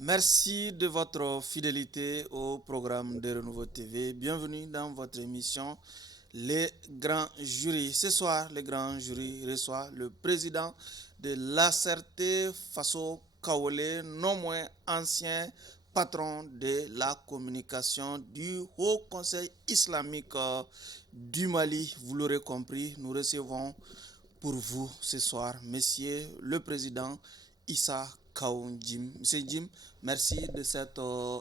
Merci de votre fidélité au programme de Renouveau TV. Bienvenue dans votre émission Les Grands Jurys. Ce soir, les Grands Jurys reçoivent le président de l'ACRT, Faso Kaolé, non moins ancien patron de la communication du Haut Conseil islamique du Mali. Vous l'aurez compris, nous recevons pour vous ce soir, Monsieur le Président Issa Kaoun Jim. Monsieur Jim, merci de cette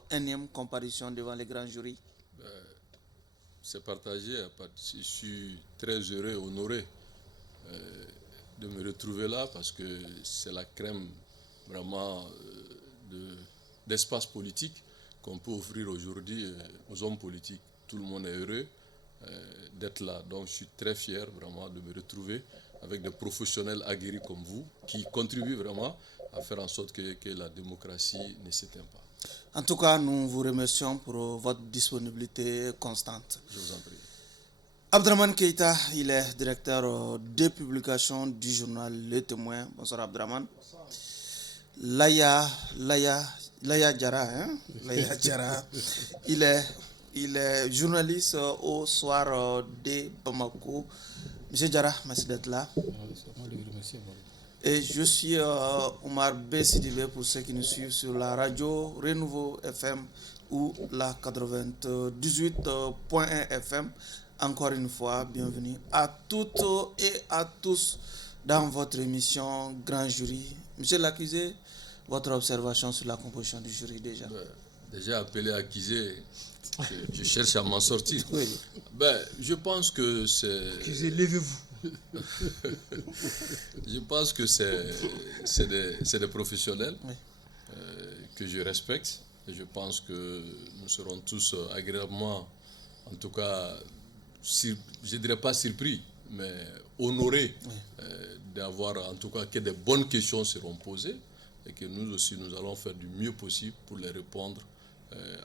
énième comparution devant les grands jurys. C'est partagé. Je suis très heureux et honoré de me retrouver là parce que c'est la crème vraiment d'espace politique qu'on peut offrir aujourd'hui aux hommes politiques. Tout le monde est heureux d'être là. Donc je suis très fier vraiment de me retrouver avec des professionnels aguerris comme vous qui contribuent vraiment à faire en sorte que la démocratie ne s'éteint pas. En tout cas, nous vous remercions pour votre disponibilité constante. Je vous en prie. Abdraman Keita, il est directeur de publication du journal Le Témoin. Bonsoir Abdraman. Bonsoir. Laya Diarra, hein? Laya Diarra, il est journaliste au soir de Bamako. Monsieur Diarra, merci d'être là. Et je suis Omar Bessidibé pour ceux qui nous suivent sur la radio Renouveau FM ou la 98.1 FM. Encore une fois, bienvenue à toutes et à tous dans votre émission Grand Jury. Monsieur l'accusé, votre observation sur la composition du jury déjà. Déjà appelé accusé, je cherche à m'en sortir. Oui. Je pense que c'est... Accusé, levez-vous. Je pense que c'est des professionnels Oui. Que je respecte. Et je pense que nous serons tous agréablement, en tout cas, je ne dirais pas surpris, mais honorés d'avoir en tout cas que des bonnes questions seront posées et que nous aussi nous allons faire du mieux possible pour les répondre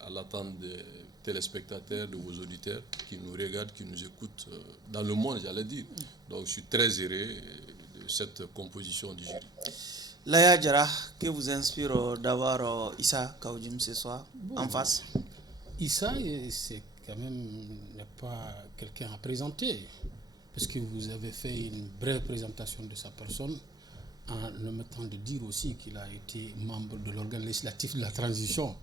à l'attente des téléspectateurs, de vos auditeurs qui nous regardent, qui nous écoutent dans le monde, j'allais dire. Donc je suis très heureux de cette composition du jury. Laya Diarra, que vous inspire d'avoir Issa Kaoudjim ce soir en face? Issa, c'est quand même n'est pas quelqu'un à présenter, parce que vous avez fait une brève présentation de sa personne en omettant de dire aussi qu'il a été membre de l'organe législatif de la transition,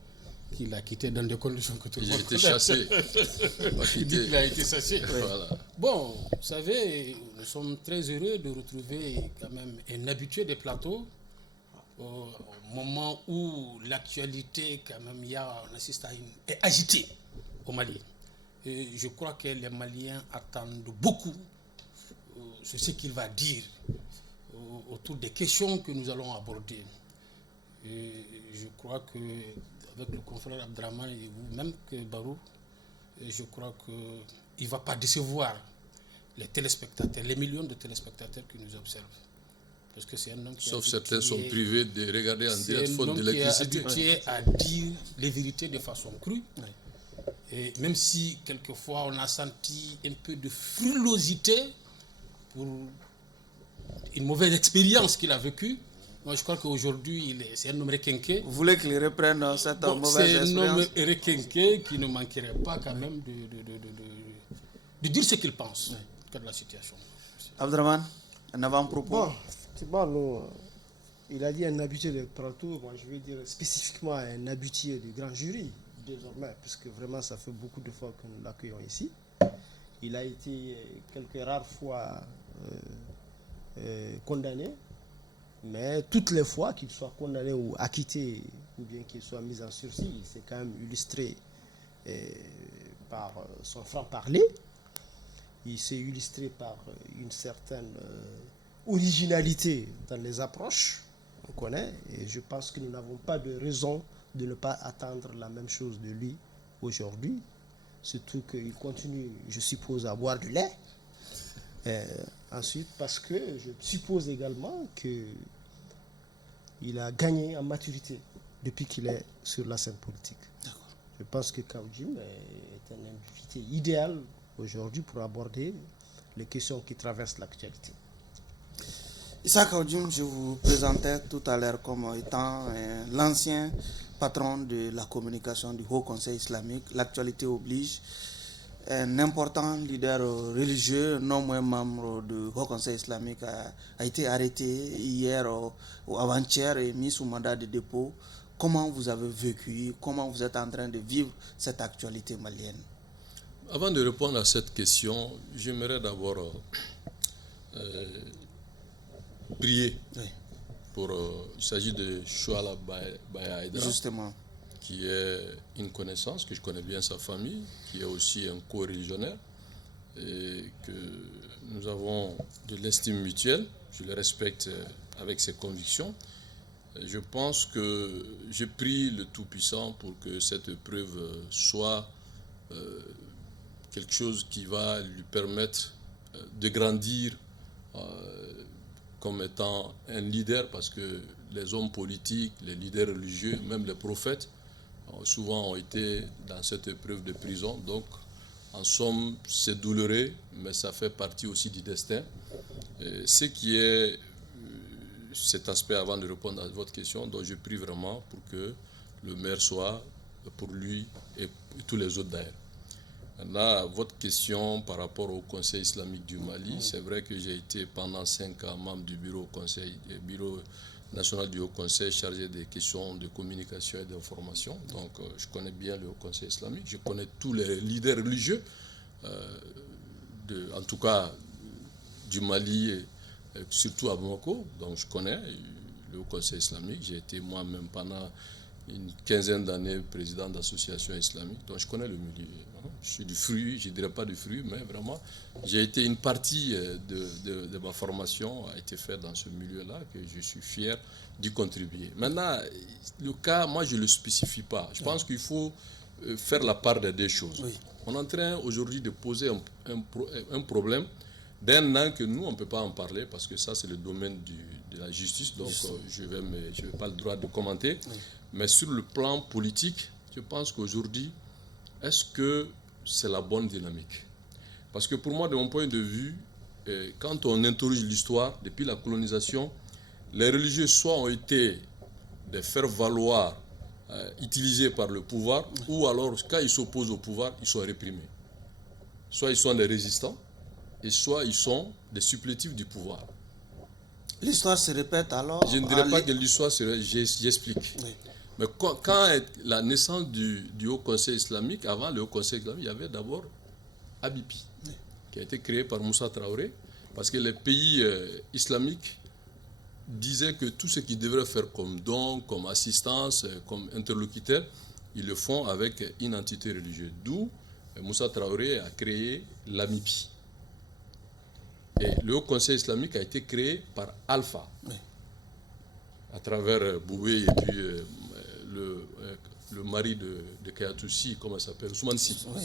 qu'il a quitté dans des conditions que tout le monde connaît. Il a été chassé. Il dit qu'il a été chassé. Voilà. Bon, vous savez, nous sommes très heureux de retrouver quand même un habitué des plateaux au moment où l'actualité, quand même, on assiste à est agitée au Mali. Et je crois que les Maliens attendent beaucoup sur ce qu'il va dire autour des questions que nous allons aborder. Et je crois que avec le confrère Abdraman et vous-même, Barou, je crois qu'il ne va pas décevoir les téléspectateurs, les millions de téléspectateurs qui nous observent. Parce que c'est un homme qui Sauf certains sont privés de regarder en direct faute de l'électricité. C'est un homme qui est habitué à dire les vérités de façon crue. Et même si quelquefois on a senti un peu de frilosité pour une mauvaise expérience qu'il a vécue, moi je crois qu'aujourd'hui c'est un homme requinqué. Vous voulez qu'il reprenne cette mauvaise expérience? C'est un homme requinqué qui ne manquerait pas quand même de dire ce qu'il pense de la situation. Abdraman, un avant-propos. Bon, effectivement, il a dit un habitué de plateau, moi je vais dire spécifiquement un habitué du grand jury, désormais, puisque vraiment ça fait beaucoup de fois que nous l'accueillons ici. Il a été quelques rares fois condamné, mais toutes les fois qu'il soit condamné ou acquitté, ou bien qu'il soit mis en sursis, c'est quand même illustré par son franc-parler. Il s'est illustré par une certaine originalité dans les approches, on connaît, et je pense que nous n'avons pas de raison de ne pas attendre la même chose de lui aujourd'hui, surtout qu'il continue, je suppose, à boire du lait. Ensuite, parce que je suppose également qu'il a gagné en maturité depuis qu'il est sur la scène politique. D'accord. Je pense que Kaoudjim est un invité idéal aujourd'hui pour aborder les questions qui traversent l'actualité. Issa Kaoudjim, je vous présentais tout à l'heure comme étant l'ancien patron de la communication du Haut Conseil islamique. L'actualité oblige. Un important leader religieux, non moins membre du Haut Conseil islamique, a été arrêté hier ou avant-hier et mis sous mandat de dépôt. Comment vous avez vécu, comment vous êtes en train de vivre cette actualité malienne? Avant de répondre à cette question, j'aimerais d'abord prier. Oui. Il s'agit de Chouala Baya Aïdara, Justement. qui est une connaissance, que je connais bien sa famille, qui est aussi un co-religionnaire, et que nous avons de l'estime mutuelle. Je le respecte avec ses convictions. Et je pense que je prie le Tout-Puissant pour que cette épreuve soit quelque chose qui va lui permettre de grandir comme étant un leader, parce que les hommes politiques, les leaders religieux, même les prophètes, souvent ont été dans cette épreuve de prison. Donc, en somme, c'est douloureux, mais ça fait partie aussi du destin. Et ce qui est cet aspect, avant de répondre à votre question, dont je prie vraiment pour que le maire soit pour lui et tous les autres d'ailleurs. Là, votre question par rapport au Conseil islamique du Mali, c'est vrai que j'ai été pendant 5 ans membre du bureau national du Haut Conseil chargé des questions de communication et d'information. Donc, je connais bien le Haut Conseil islamique, je connais tous les leaders religieux, en tout cas du Mali, et surtout à Bamako. Donc, je connais le Haut Conseil islamique. J'ai été moi-même pendant une quinzaine d'années président d'association islamique. Donc, je connais le milieu. Je suis du fruit, je ne dirais pas du fruit, mais vraiment, j'ai été une partie de ma formation a été faite dans ce milieu-là, que je suis fier d'y contribuer. Maintenant, le cas, moi, je ne le spécifie pas. Je pense qu'il faut faire la part des deux choses. Oui. On est en train aujourd'hui de poser un problème d'un an que nous, on ne peut pas en parler, parce que ça, c'est le domaine de la justice, donc je n'ai pas le droit de commenter. Oui. Mais sur le plan politique, je pense qu'aujourd'hui, est-ce que c'est la bonne dynamique? Parce que pour moi, de mon point de vue, quand on interroge l'histoire, depuis la colonisation, les religieux soit ont été des faire-valoir utilisés par le pouvoir, ou alors, quand ils s'opposent au pouvoir, ils sont réprimés. Soit ils sont des résistants, et soit ils sont des supplétifs du pouvoir. L'histoire se répète alors? Je ne dirais pas que l'histoire se répète, j'explique. Oui. Mais quand la naissance du Haut Conseil islamique, avant le Haut Conseil islamique, il y avait d'abord Abipi, oui, qui a été créé par Moussa Traoré, parce que les pays islamiques disaient que tout ce qu'ils devraient faire comme don, comme assistance, comme interlocuteur, ils le font avec une entité religieuse. D'où Moussa Traoré a créé l'AMIPI. Et le Haut Conseil islamique a été créé par Alpha, oui, à travers Boubé et puis le mari de Kayatoussi, comment il s'appelle, Ousmane Sy. Oui.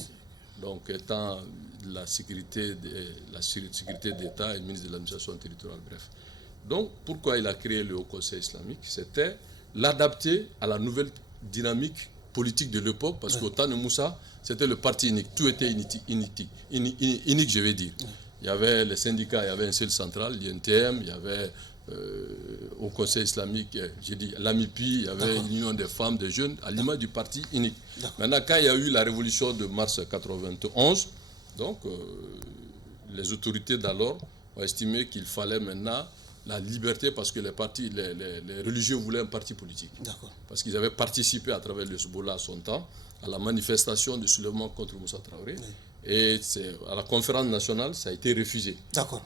Donc, étant la sécurité d'État et ministre de l'administration territoriale, bref. Donc, pourquoi il a créé le Haut Conseil islamique? C'était l'adapter à la nouvelle dynamique politique de l'époque, parce qu'au temps de Moussa, c'était le parti unique. Tout était unique, je vais dire. Oui. Il y avait les syndicats, il y avait un seul central, l'INTM, il y avait au Conseil islamique, j'ai dit l'AMIPI, il y avait une union des femmes, des jeunes, à l'image du parti unique. Maintenant, quand il y a eu la révolution de mars 1991, donc les autorités d'alors ont estimé qu'il fallait maintenant la liberté, parce que les religieux voulaient un parti politique. Parce qu'ils avaient participé à travers le Hezbollah à son temps à la manifestation de soulèvement contre Moussa Traoré. Oui. Et à la conférence nationale, ça a été refusé.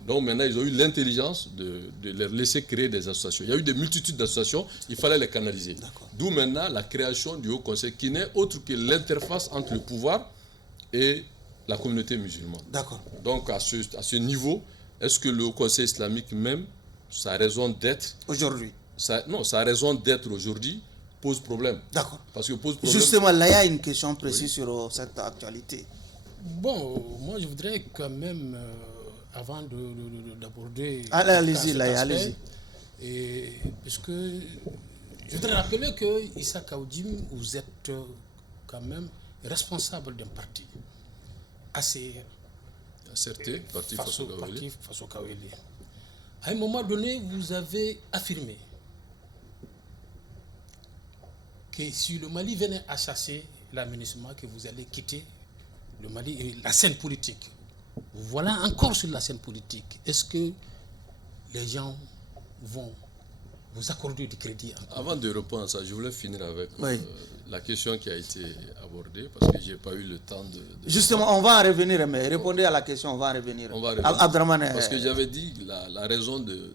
Donc maintenant, ils ont eu l'intelligence de leur laisser créer des associations. Il y a eu des multitudes d'associations, il fallait les canaliser. D'où maintenant la création du Haut Conseil, qui n'est autre que l'interface entre le pouvoir et la communauté musulmane. Donc à ce niveau, est-ce que le Haut Conseil islamique même, sa raison d'être aujourd'hui, sa raison d'être aujourd'hui pose problème. Parce que pose problème. Justement, là, il y a une question précise sur cette actualité. Bon, moi je voudrais quand même, avant d'aborder... Allez-y. Puisque je voudrais rappeler que Issa Kaoudim, vous êtes quand même responsable d'un parti, ACR. ACRT, Parti Faso Kawele. À un moment donné, vous avez affirmé que si le Mali venait à chasser la MINUSMA, que vous allez quitter le Mali et la scène politique. Voilà encore sur la scène politique. Est-ce que les gens vont vous accorder du crédit encore? Avant de répondre à ça, je voulais finir avec Oui. la question qui a été abordée, parce que je n'ai pas eu le temps de... Justement, on va en revenir, mais répondez à la question, on va en revenir. On va revenir. Abdraman, Parce que j'avais dit la raison de...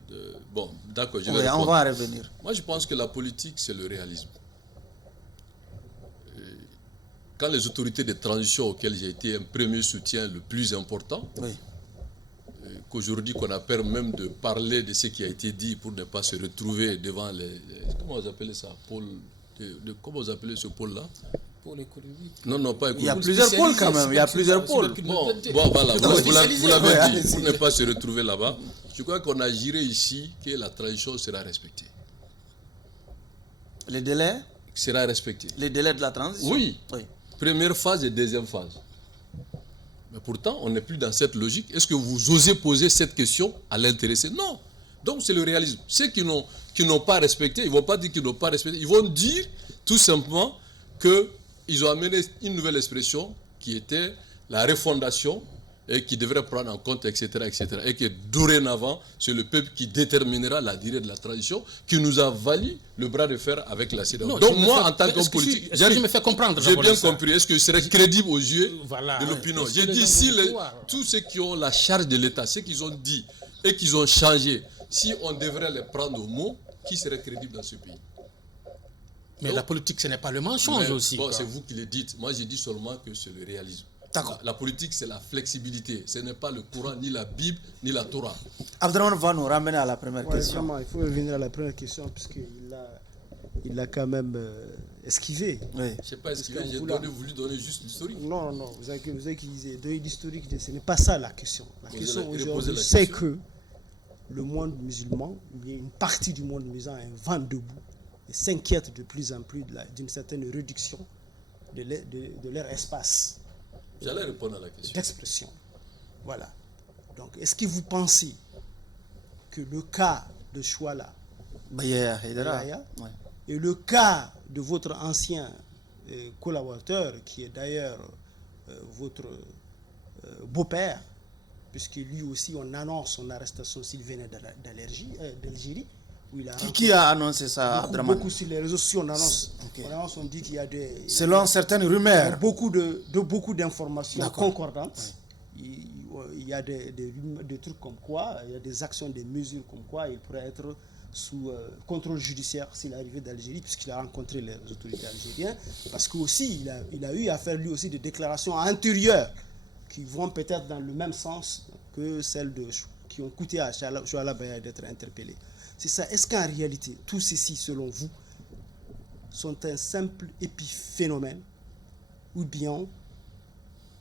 Bon, d'accord, je vais oui, répondre. on va en revenir. Moi, je pense que la politique, c'est le réalisme. Quand les autorités de transition auxquelles j'ai été un premier soutien le plus important, Oui. qu'aujourd'hui qu'on a peur même de parler de ce qui a été dit pour ne pas se retrouver devant comment vous appelez ça, pôle, comment vous appelez ce pôle-là? Pour l'économie. Non, pas Il y a économique. plusieurs pôles quand même, il y a plusieurs pôles. Bon, voilà, vous l'avez Ouais, dit, pour ne pas se retrouver là-bas. Je crois qu'on a juré ici que la transition sera respectée. Les délais Sera respectée. Les délais de la transition? Oui. Oui. Première phase et deuxième phase. Mais pourtant, on n'est plus dans cette logique. Est-ce que vous osez poser cette question à l'intéressé? Non. Donc, c'est le réalisme. Ceux qui n'ont pas respecté, ils ne vont pas dire qu'ils n'ont pas respecté. Ils vont dire tout simplement qu'ils ont amené une nouvelle expression qui était la refondation et qui devrait prendre en compte, etc., etc. Et que dorénavant, c'est le peuple qui déterminera la durée de la transition, qui nous a valu le bras de fer avec la CEDEAO. Donc moi, en tant qu'homme politique, je me fais comprendre. J'ai bien compris. Est-ce que ce serait crédible aux yeux de l'opinion? J'ai dit, si tous ceux qui ont la charge de l'État, ceux qu'ils ont dit et qu'ils ont changé, si on devrait les prendre au mot, qui serait crédible dans ce pays? Mais la politique, ce n'est pas le mensonge aussi. Bon, c'est vous qui le dites. Moi, j'ai dit seulement que c'est le réalisme. La politique, c'est la flexibilité. Ce n'est pas le Coran, ni la Bible, ni la Torah. Abdraman va nous ramener à la première question. Vraiment, il faut revenir à la première question, puisqu'il l'a quand même esquivé. Oui. Je ne sais pas, est-ce que j'ai voulu donner juste l'historique? Non, vous avez utilisé donner l'historique. Ce n'est pas ça la question. La question aujourd'hui, la c'est que le monde musulman, ou bien une partie du monde musulman, a un vent debout et s'inquiète de plus en plus d'une certaine réduction de leur espace. J'allais répondre à la question. D'expression. Voilà. Donc, est-ce que vous pensez que le cas de Chouala Yaya et le cas de votre ancien collaborateur, qui est d'ailleurs votre beau-père, puisque lui aussi, on annonce son arrestation s'il venait d'Algérie, où il a qui a annoncé ça, beaucoup sur les réseaux sociaux, on dit qu'il y a des... Selon certaines rumeurs. Beaucoup d'informations concordantes. Il y a des trucs comme quoi, il y a des actions, des mesures comme quoi il pourrait être sous contrôle judiciaire s'il arrivait d'Algérie, puisqu'il a rencontré les autorités algériennes, parce qu'aussi il a eu à faire lui aussi des déclarations antérieures qui vont peut-être dans le même sens que celles qui ont coûté à Chouala Baya d'être interpellé. C'est ça. Est-ce qu'en réalité, tout ceci, selon vous, sont un simple épiphénomène, ou bien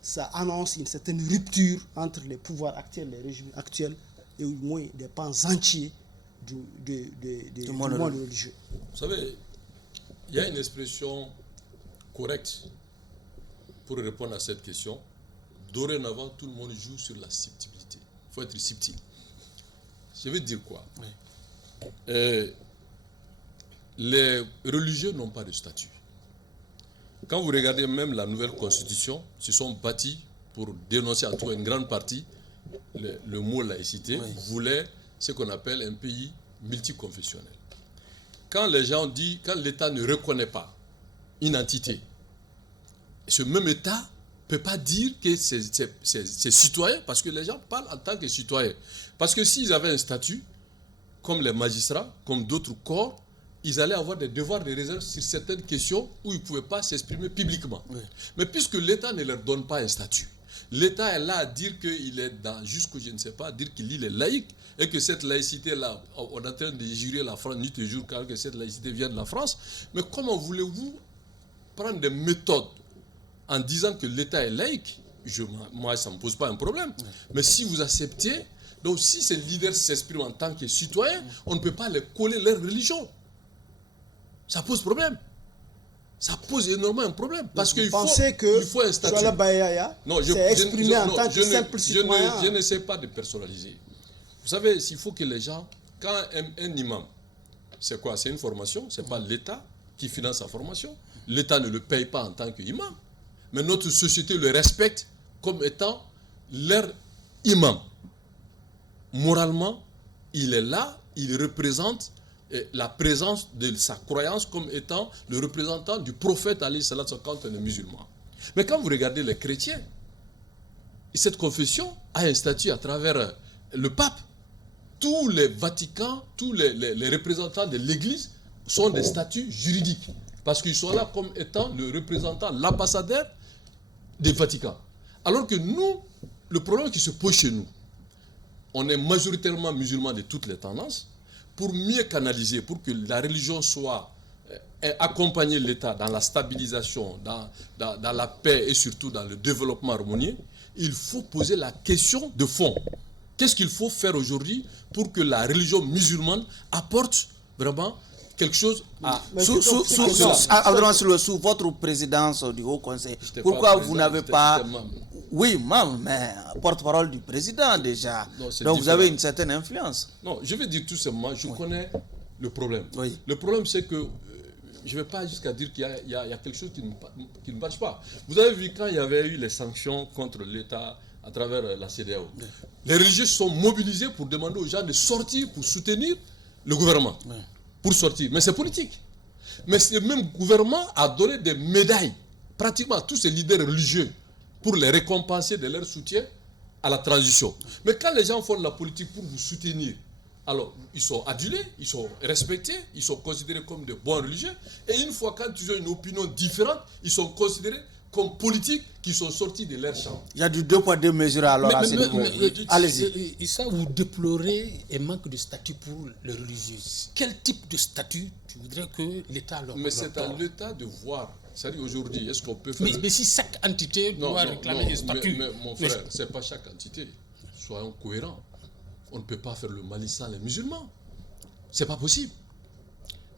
ça annonce une certaine rupture entre les pouvoirs actuels, les régimes actuels, et au moins des pans entiers du monde religieux? Vous savez, il y a une expression correcte pour répondre à cette question. Dorénavant, tout le monde joue sur la subtilité. Il faut être subtil. Je veux dire quoi? Oui. Les religieux n'ont pas de statut. Quand vous regardez même la nouvelle constitution, se sont bâtis pour dénoncer à tout une grande partie le mot laïcité, voulait ce qu'on appelle un pays multiconfessionnel. Quand les gens disent, quand l'État ne reconnaît pas une entité, ce même État ne peut pas dire que c'est citoyen, parce que les gens parlent en tant que citoyens. Parce que s'ils avaient un statut, comme les magistrats, comme d'autres corps, ils allaient avoir des devoirs de réserve sur certaines questions où ils ne pouvaient pas s'exprimer publiquement. Oui. Mais puisque l'État ne leur donne pas un statut, l'État est là à dire qu'il est dans, jusqu'au je ne sais pas, dire qu'il est laïque et que cette laïcité-là, on est en train de jurer la France nuit et jour car que cette laïcité vient de la France. Mais comment voulez-vous prendre des méthodes en disant que l'État est laïque? Moi, ça ne me pose pas un problème. Oui. Mais si vous acceptez, donc si ces leaders s'expriment en tant que citoyens, on ne peut pas les coller leur religion. Ça pose problème. Ça pose énormément un problème. Parce qu'il faut un statut. Chouala Baya s'est exprimé en tant que simple citoyen. Je n'essaie pas de personnaliser. Vous savez, il faut que les gens, quand un imam, c'est quoi? C'est une formation, ce n'est pas l'État qui finance sa formation. L'État ne le paye pas en tant qu'imam. Mais notre société le respecte comme étant leur imam. Moralement, il est là, il représente la présence de sa croyance comme étant le représentant du prophète alayhi salatu wa sallam quand on est musulman. Mais quand vous regardez les chrétiens, cette confession a un statut à travers le pape. Tous les Vaticans, tous les représentants de l'Église sont des statuts juridiques. Parce qu'ils sont là comme étant le représentant, l'ambassadeur des Vaticans. Alors que nous, le problème qui se pose chez nous, on est majoritairement musulmans de toutes les tendances. Pour mieux canaliser, pour que la religion soit accompagner l'État dans la stabilisation, dans la paix et surtout dans le développement harmonieux, il faut poser la question de fond. Qu'est-ce qu'il faut faire aujourd'hui pour que la religion musulmane apporte vraiment quelque chose à... Sous votre présidence du Haut Conseil, pourquoi vous n'avez pas... Oui, mais porte-parole du président déjà. Non, donc différent. Vous avez une certaine influence. Non, je vais dire tout simplement, je connais le problème. Oui. Le problème, c'est que je ne vais pas jusqu'à dire qu'il y a quelque chose qui ne marche pas. Vous avez vu quand il y avait eu les sanctions contre l'État à travers la CEDEAO. Oui. Les religieux sont mobilisés pour demander aux gens de sortir pour soutenir le gouvernement. Oui. Pour sortir. Mais c'est politique. Mais ce même gouvernement a donné des médailles pratiquement à tous ces leaders religieux pour les récompenser de leur soutien à la transition. Mais quand les gens font de la politique pour vous soutenir, alors ils sont adulés, ils sont respectés, ils sont considérés comme de bons religieux. Et une fois quand ils ont une opinion différente, ils sont considérés comme politiques qui sont sortis de leur champ. Il y a du 2 poids 2 mesures alors à ce niveau. Allez-y. Et ça, vous déplorez un manque de statut pour les religieux. Quel type de statut tu voudrais que l'État leur donne? Mais c'est à l'État de voir. C'est-à-dire aujourd'hui, est-ce qu'on peut faire... Mais si chaque entité doit réclamer un statut... Mais mon frère, ce n'est pas chaque entité. Soyons cohérents. On ne peut pas faire le Mali sans les musulmans. Ce n'est pas possible.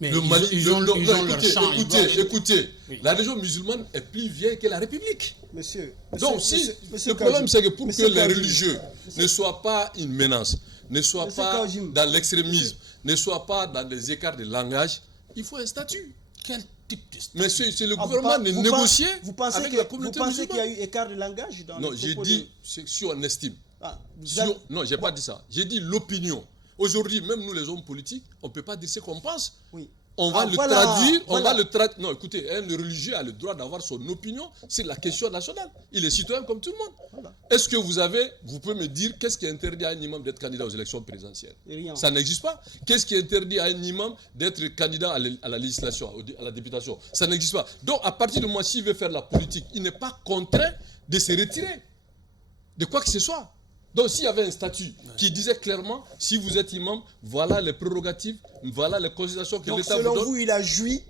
Mais ils ont leur champ. Écoutez, oui. La religion musulmane est plus vieille que la République. Donc, le problème, c'est que pour que les religieux ne soient pas une menace, ne soient pas dans l'extrémisme, ne soient pas dans des écarts de langage, il faut un statut. Quel type de statut? Mais c'est le gouvernement de négocier avec la communauté musulmane. Vous pensez qu'il y a eu écart de langage dans Non, j'ai dit, si on estime. Non, je n'ai pas dit ça. J'ai dit l'opinion. Aujourd'hui, même nous les hommes politiques, on ne peut pas dire ce qu'on pense. Oui. On va le traduire, on va le traduire. Non, écoutez, un religieux a le droit d'avoir son opinion sur la question nationale. Il est citoyen comme tout le monde. Voilà. Est-ce que vous pouvez me dire qu'est-ce qui interdit à un imam d'être candidat aux élections présidentielles? Rien. Ça n'existe pas. Qu'est-ce qui interdit à un imam d'être candidat à la législation, à la députation? Ça n'existe pas. Donc, à partir du moment où s'il veut faire la politique, il n'est pas contraint de se retirer de quoi que ce soit. Donc, s'il y avait un statut qui disait clairement, si vous êtes imam, voilà les prérogatives, voilà les considérations que l'État vous donne. Selon vous, il a joui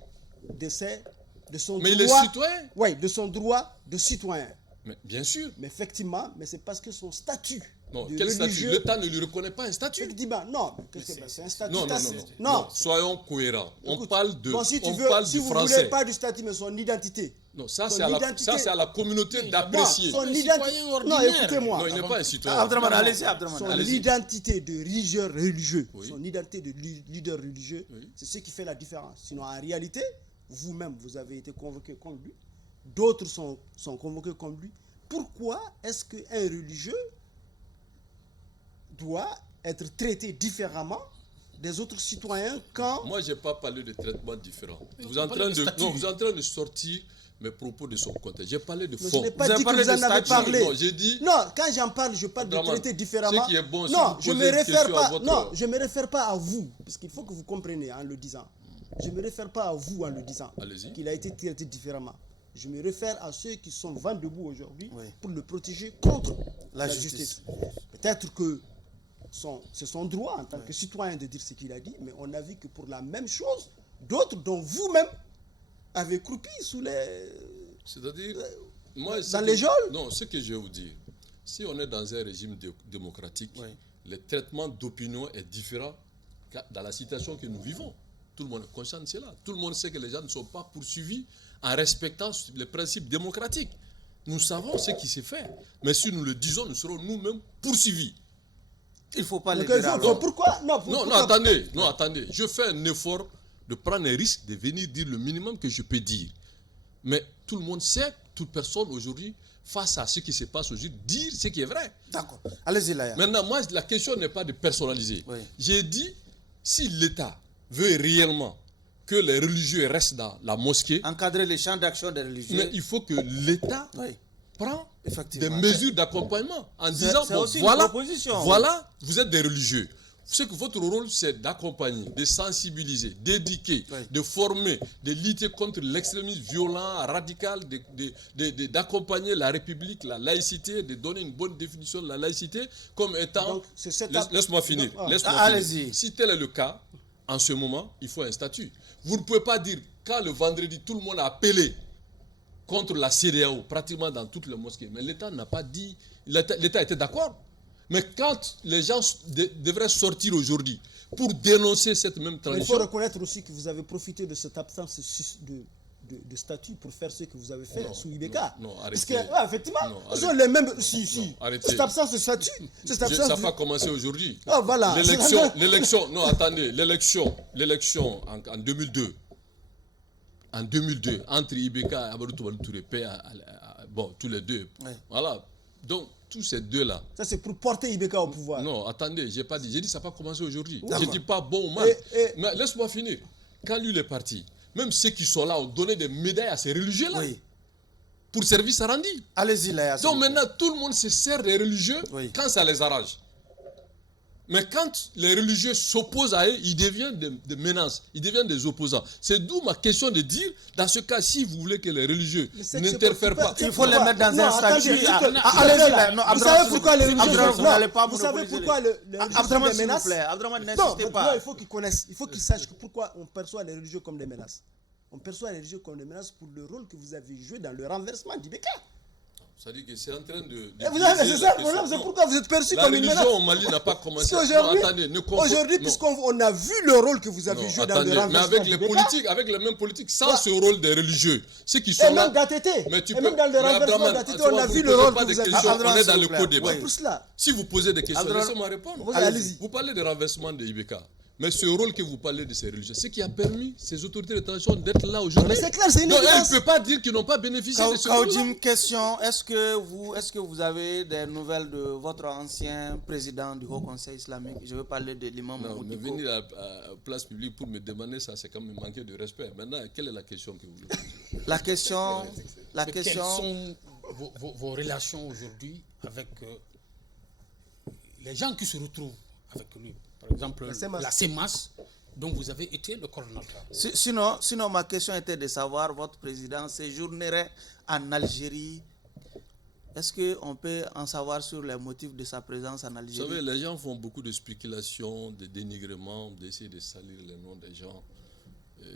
de son mais droit. Mais il est citoyen. Oui, de son droit de citoyen. Mais bien sûr. Mais effectivement, c'est parce que son statut. Non, quel statut? L'État ne lui reconnaît pas un statut. Effectivement, non. C'est un statut. Non, soyons cohérents. On parle de si vous ne voulez pas du statut, mais son identité. Non, ça c'est à la communauté d'apprécier. Son identité. Non, écoutez-moi. Non, il n'est pas un citoyen. Son identité de leader religieux, son identité de leader religieux, c'est ce qui fait la différence. Sinon, en réalité, vous-même, vous avez été convoqué comme lui. D'autres sont convoqués comme lui. Pourquoi est-ce qu'un religieux doit être traité différemment des autres citoyens quand... Moi, je n'ai pas parlé de traitement différent. Vous êtes en train de sortir mes propos de son contexte. J'ai parlé de fond. Je n'ai pas dit que vous en avez parlé. Non, j'ai dit... Non, quand j'en parle, je parle de traiter différemment. Ce qui est bon, non, je ne me réfère pas à vous, parce qu'il faut que vous compreniez en le disant. Je ne me réfère pas à vous en le disant qu'il a été traité différemment. Je me réfère à ceux qui sont vent debout aujourd'hui pour le protéger contre la justice. Peut-être que c'est son droit en tant que citoyen de dire ce qu'il a dit, mais on a vu que pour la même chose, d'autres dont vous-même avez croupi sous les... C'est-à-dire, dans les geôles. Non, ce que je vais vous dire, si on est dans un régime démocratique, le traitement d'opinion est différent dans la situation que nous vivons. Tout le monde est conscient de cela. Tout le monde sait que les gens ne sont pas poursuivis en respectant les principes démocratiques. Nous savons ce qui s'est fait. Mais si nous le disons, nous serons nous-mêmes poursuivis. Il ne faut pas le dire. Pourquoi attendez. Je fais un effort de prendre un risque, de venir dire le minimum que je peux dire. Mais tout le monde sait, toute personne aujourd'hui, face à ce qui se passe aujourd'hui, dire ce qui est vrai. D'accord. Allez-y, Laya. Maintenant, moi, la question n'est pas de personnaliser. Oui. J'ai dit, si l'État veut réellement que les religieux restent dans la mosquée, Encadrer les champs d'action des religieux. mais il faut que l'État Oui. prend des Effectivement. mesures d'accompagnement en disant, c'est bon, aussi une voilà, proposition. voilà, vous êtes des religieux. Ce que votre rôle, c'est d'accompagner, de sensibiliser, d'éduquer, Oui. de former, de lutter contre l'extrémisme violent, radical, d'accompagner la République, la laïcité, de donner une bonne définition de la laïcité comme étant... Donc, c'est cette Laisse-moi finir. Ah. Laisse-moi Allez-y. finir. Si tel est le cas, en ce moment, il faut un statut. Vous ne pouvez pas dire, quand le vendredi, tout le monde a appelé contre la CEDEAO, pratiquement dans toutes les mosquées, mais l'État n'a pas dit... L'État était d'accord. Mais quand les gens devraient sortir aujourd'hui pour dénoncer cette même Mais il tradition... faut reconnaître aussi que vous avez profité de cette absence de statut pour faire ce que vous avez fait sous IBK. Non, Parce arrêtez. que, effectivement, Non, ce sont arrêtez. les mêmes. Si. arrêtez. Cette absence de statut. Cette absence Ça n'a pas commencé aujourd'hui. Ah, voilà. L'élection, non, attendez, l'élection en 2002, entre IBK et Amadou Toubalou Touré, bon, tous les deux, Ouais. voilà. Donc, tous ces deux-là, Ça, c'est pour porter IBK au pouvoir. non, attendez, j'ai pas dit, j'ai dit ça n'a pas commencé aujourd'hui. D'accord. Je dis pas bon ou mal. Et- Mais laisse-moi finir. Quand lui il est parti, même ceux qui sont là ont donné des médailles à ces religieux-là Oui. pour service rendu. Allez-y, Laya. s'il Donc vous plaît. maintenant, tout le monde se sert des religieux Oui. quand ça les arrange. Mais quand les religieux s'opposent à eux, ils deviennent des menaces, ils deviennent des opposants. C'est d'où ma question de dire, dans ce cas, si vous voulez que les religieux Mais c'est que n'interfèrent c'est pas... Il faut les mettre dans Non, un statut. attendez, Allez-y, là. Non, Vous Abdrahman, savez pourquoi les religieux Abdrahman, sont vous n'allez pas Vous savez monopoliser pourquoi les- les religieux sont Abdrahman, des s'il vous menaces? plaît. Abdrahman, Non, n'insistez pourquoi pas. il faut qu'ils connaissent, il faut qu'ils sachent que pourquoi on perçoit les religieux comme des menaces. On perçoit les religieux comme des menaces pour le rôle que vous avez joué dans le renversement d'IBK. C'est-à-dire que c'est en train de Et vous avez, biaiser c'est la ça le problème, question. c'est Non. pourquoi vous êtes perçu La comme une menace. religion au Mali n'a pas commencé... Parce qu'aujourd'hui, Non, attendez, ne confondez- aujourd'hui, non. puisqu'on a vu le rôle que vous avez Non, joué dans attendez, le mais renversement avec les d'IBK, politiques, avec les mêmes politiques, sans Ouais. ce rôle des religieux, ceux qui et sont là... même d'ATT, Mais tu et peux... même dans le mais renversement Abdrahman, d'ATT, toi, on a vous vu ne le posez rôle pas que des vous avez questions, joué. Abdrahman, on est dans s'il le vous plaît. co-débat. Oui. Pour cela, Si vous posez des questions, Abdrahman- laissez-moi répondre. allez-y. Vous parlez de renversement de IBK. Mais ce rôle que vous parlez de ces religieux, c'est qui a permis ces autorités de transition d'être là aujourd'hui. Mais c'est clair, c'est une Donc, évidence. elle ne peut pas dire qu'ils n'ont pas bénéficié de ce rôle. Kaodim, question. Est-ce que vous avez des nouvelles de votre ancien président du Haut Conseil islamique? Je veux parler de l'imam Non, mais Moudiko. venir à place publique pour me demander ça, c'est quand même manquer de respect. Maintenant, quelle est la question que vous voulez poser? La question... Mais quelles sont vos relations aujourd'hui avec les gens qui se retrouvent avec lui? Par exemple, la CEMAS, dont vous avez été le coordonnateur. Sinon, ma question était de savoir, votre président séjournerait en Algérie. Est-ce qu'on peut en savoir sur les motifs de sa présence en Vous Algérie? savez, les gens font beaucoup de spéculations, de dénigrements, d'essayer de salir les noms des gens.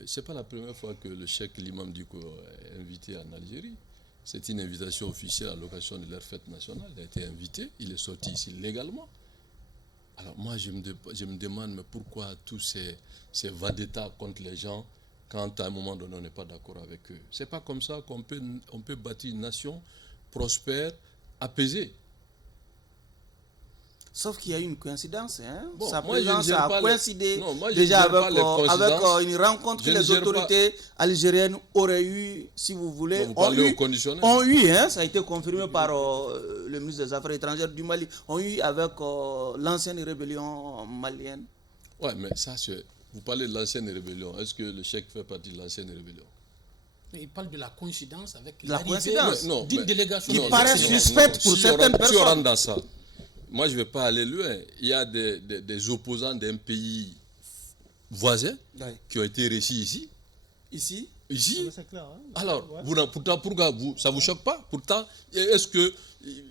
Ce n'est pas la première fois que le cheikh l'imam Diko est invité en Algérie. C'est une invitation officielle à l'occasion de leur fête nationale. Il a été invité, il est sorti ici légalement. Alors moi, je me demande, mais pourquoi tous ces vendettas contre les gens quand à un moment donné, on n'est pas d'accord avec eux? Ce n'est pas comme ça qu'on peut bâtir une nation prospère, apaisée. Sauf qu'il y a eu une coïncidence. Hein? Bon, Sa moi, je ne présence gère a pas coïncidé non, moi, je déjà ne gère pas les avec coïncidences. une rencontre que Je ne les gère pas- autorités algériennes auraient eu, si vous voulez, Donc, vous parlez au conditionnel. ont eu, hein, ça a été confirmé par le ministre des Affaires étrangères du Mali, ont eu avec l'ancienne rébellion malienne. Oui, mais ça, vous parlez de l'ancienne rébellion. Est-ce que le chèque fait partie de l'ancienne rébellion? Mais il parle de la coïncidence avec La l'arrivée coïncidence. Non, d'une mais- délégation. Qui non, paraît non, suspecte non. pour Si certaines Si on personnes. rentre dans ça, moi, je ne vais pas aller loin. Il y a des opposants d'un pays voisin Ouais. qui ont été réussis ici. Ici, Ici. C'est clair, hein. Alors, pourtant, pourquoi ça ne vous choque pas? Pourtant, est-ce que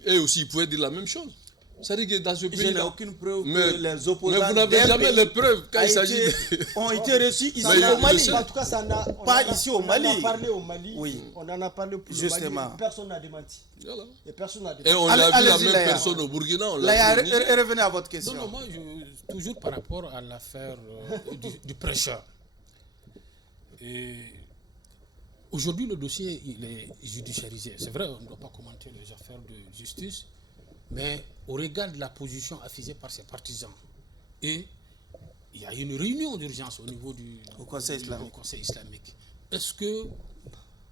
eux aussi ils pouvaient dire la même chose? C'est-à-dire que dans ce je n'ai pays-là. aucune preuve Mais- que les opposants mais vous n'avez d'un jamais pays les preuves quand a il s'agit été- de. ont été reçus ici Mais au Mali. je sais. En tout cas, ça n'a Pas ici au Mali. On en a parlé au Mali. Oui. On en a parlé pour Justement. le Mali. Et personne n'a démenti. Voilà. Et personne n'a Et démenti. on l'a vu la Allez-y, même Laya. personne au Burkina. On Là, l'a vu au Niger. revenez à votre question. Non, moi, toujours par rapport à l'affaire du prêcheur. Et aujourd'hui, le dossier il est judiciarisé. C'est vrai, on ne doit pas commenter les affaires de justice, mais au regard de la position affisée par ses partisans, et il y a une réunion d'urgence au niveau Au Conseil islamique. Conseil islamique. Est-ce que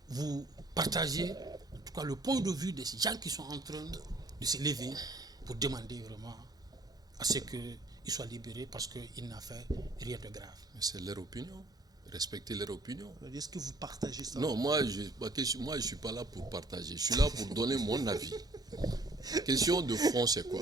vous partagez, en tout cas, le point de vue des gens qui sont en train de se lever pour demander vraiment à ce qu'ils soient libérés parce qu'il n'a fait rien de grave? Mais c'est leur opinion. Respecter leur opinion. Est-ce que vous partagez ça? Non, moi, je ne suis pas là pour partager. Je suis là pour donner mon avis. La question de fond, c'est quoi?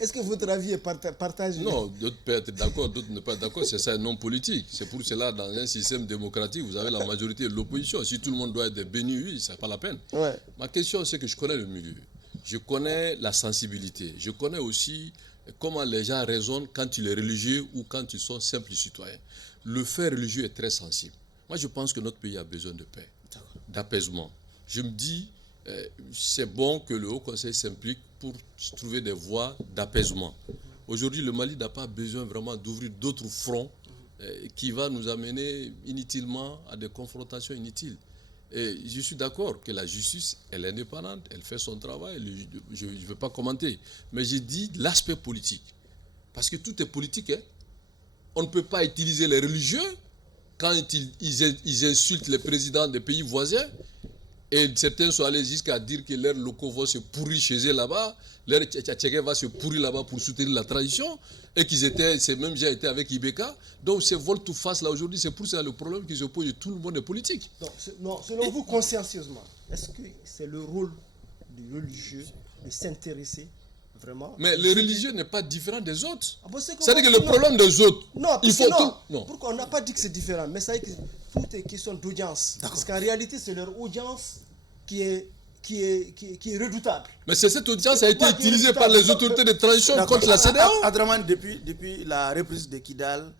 Est-ce que votre avis est partagé? Non, d'autres peuvent être d'accord, d'autres ne pas d'accord. C'est ça, non politique. C'est pour cela, dans un système démocratique, vous avez la majorité de l'opposition. Si tout le monde doit être béni, oui, ça n'est pas la peine. Ouais. Ma question, c'est que je connais le milieu. Je connais la sensibilité. Je connais aussi comment les gens raisonnent quand ils sont religieux ou quand ils sont simples citoyens. Le fait religieux est très sensible. Moi, je pense que notre pays a besoin de paix, d'apaisement. Je me dis, c'est bon que le Haut Conseil s'implique pour trouver des voies d'apaisement. Aujourd'hui, le Mali n'a pas besoin vraiment d'ouvrir d'autres fronts qui vont nous amener inutilement à des confrontations inutiles. Et je suis d'accord que la justice, elle est indépendante, elle fait son travail, je ne veux pas commenter. Mais j'ai dit l'aspect politique. Parce que tout est politique. Hein. On ne peut pas utiliser les religieux quand ils insultent les présidents des pays voisins. Et certains sont allés jusqu'à dire que leurs locaux vont se pourrir chez eux là-bas, leur tchatchèque va se pourrir là-bas pour soutenir la tradition, et ces mêmes gens étaient avec Ibeka. Donc c'est volte-face là aujourd'hui, c'est pour ça le problème qui se pose, tout le monde est politique. Non, selon vous, consciencieusement, est-ce que c'est le rôle du religieux de s'intéresser vraiment? Mais le religieux n'est pas différent des autres. C'est-à-dire que le problème des autres, non, il faut tout. Non. Pourquoi on n'a pas dit que c'est différent? Mais ça veut dire que tout est question d'audience. Parce qu'en réalité, c'est leur audience qui est redoutable. Mais cette audience a été utilisée par les autorités de transition contre la CEDEAO. Adraman, depuis la reprise de Kidal,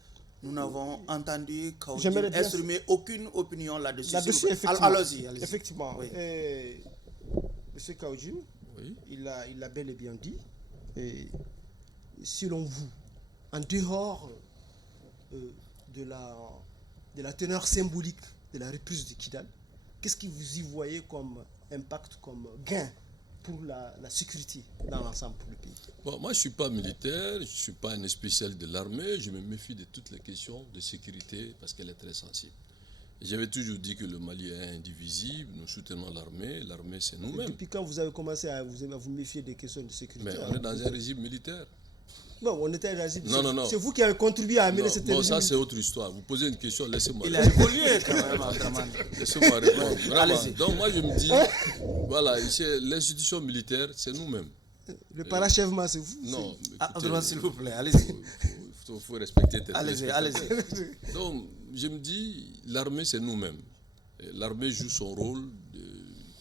nous n'avons entendu exprimer aucune opinion là-dessus. Allons-y. Effectivement. Oui. Monsieur Kaoudjim, oui. il a bel et bien dit, et selon vous, en dehors de la teneur symbolique de la reprise de Kidal, qu'est-ce que vous y voyez comme impact, comme gain pour la sécurité dans l'ensemble pour le pays? Bon, moi, je ne suis pas militaire, je ne suis pas un spécialiste de l'armée, je me méfie de toutes les questions de sécurité parce qu'elle est très sensible. J'avais toujours dit que le Mali est indivisible, nous soutenons l'armée c'est nous-mêmes. Depuis quand vous avez commencé à vous méfier des questions de sécurité? Mais on est dans un régime militaire. Bon, on était dans un régime. Non. C'est vous qui avez contribué à amener cette régime. Bon, ça c'est autre histoire. Vous posez une question, laissez-moi répondre. Il a évolué quand même, Abdraman. Laissez-moi répondre. Vraiment. Donc moi je me dis, voilà, l'institution militaire, c'est nous-mêmes. Le parachèvement, c'est vous? Non. Abdraman, s'il vous plaît, allez-y. Il faut respecter tes Allez-y. Donc, je me dis, l'armée, c'est nous-mêmes. L'armée joue son rôle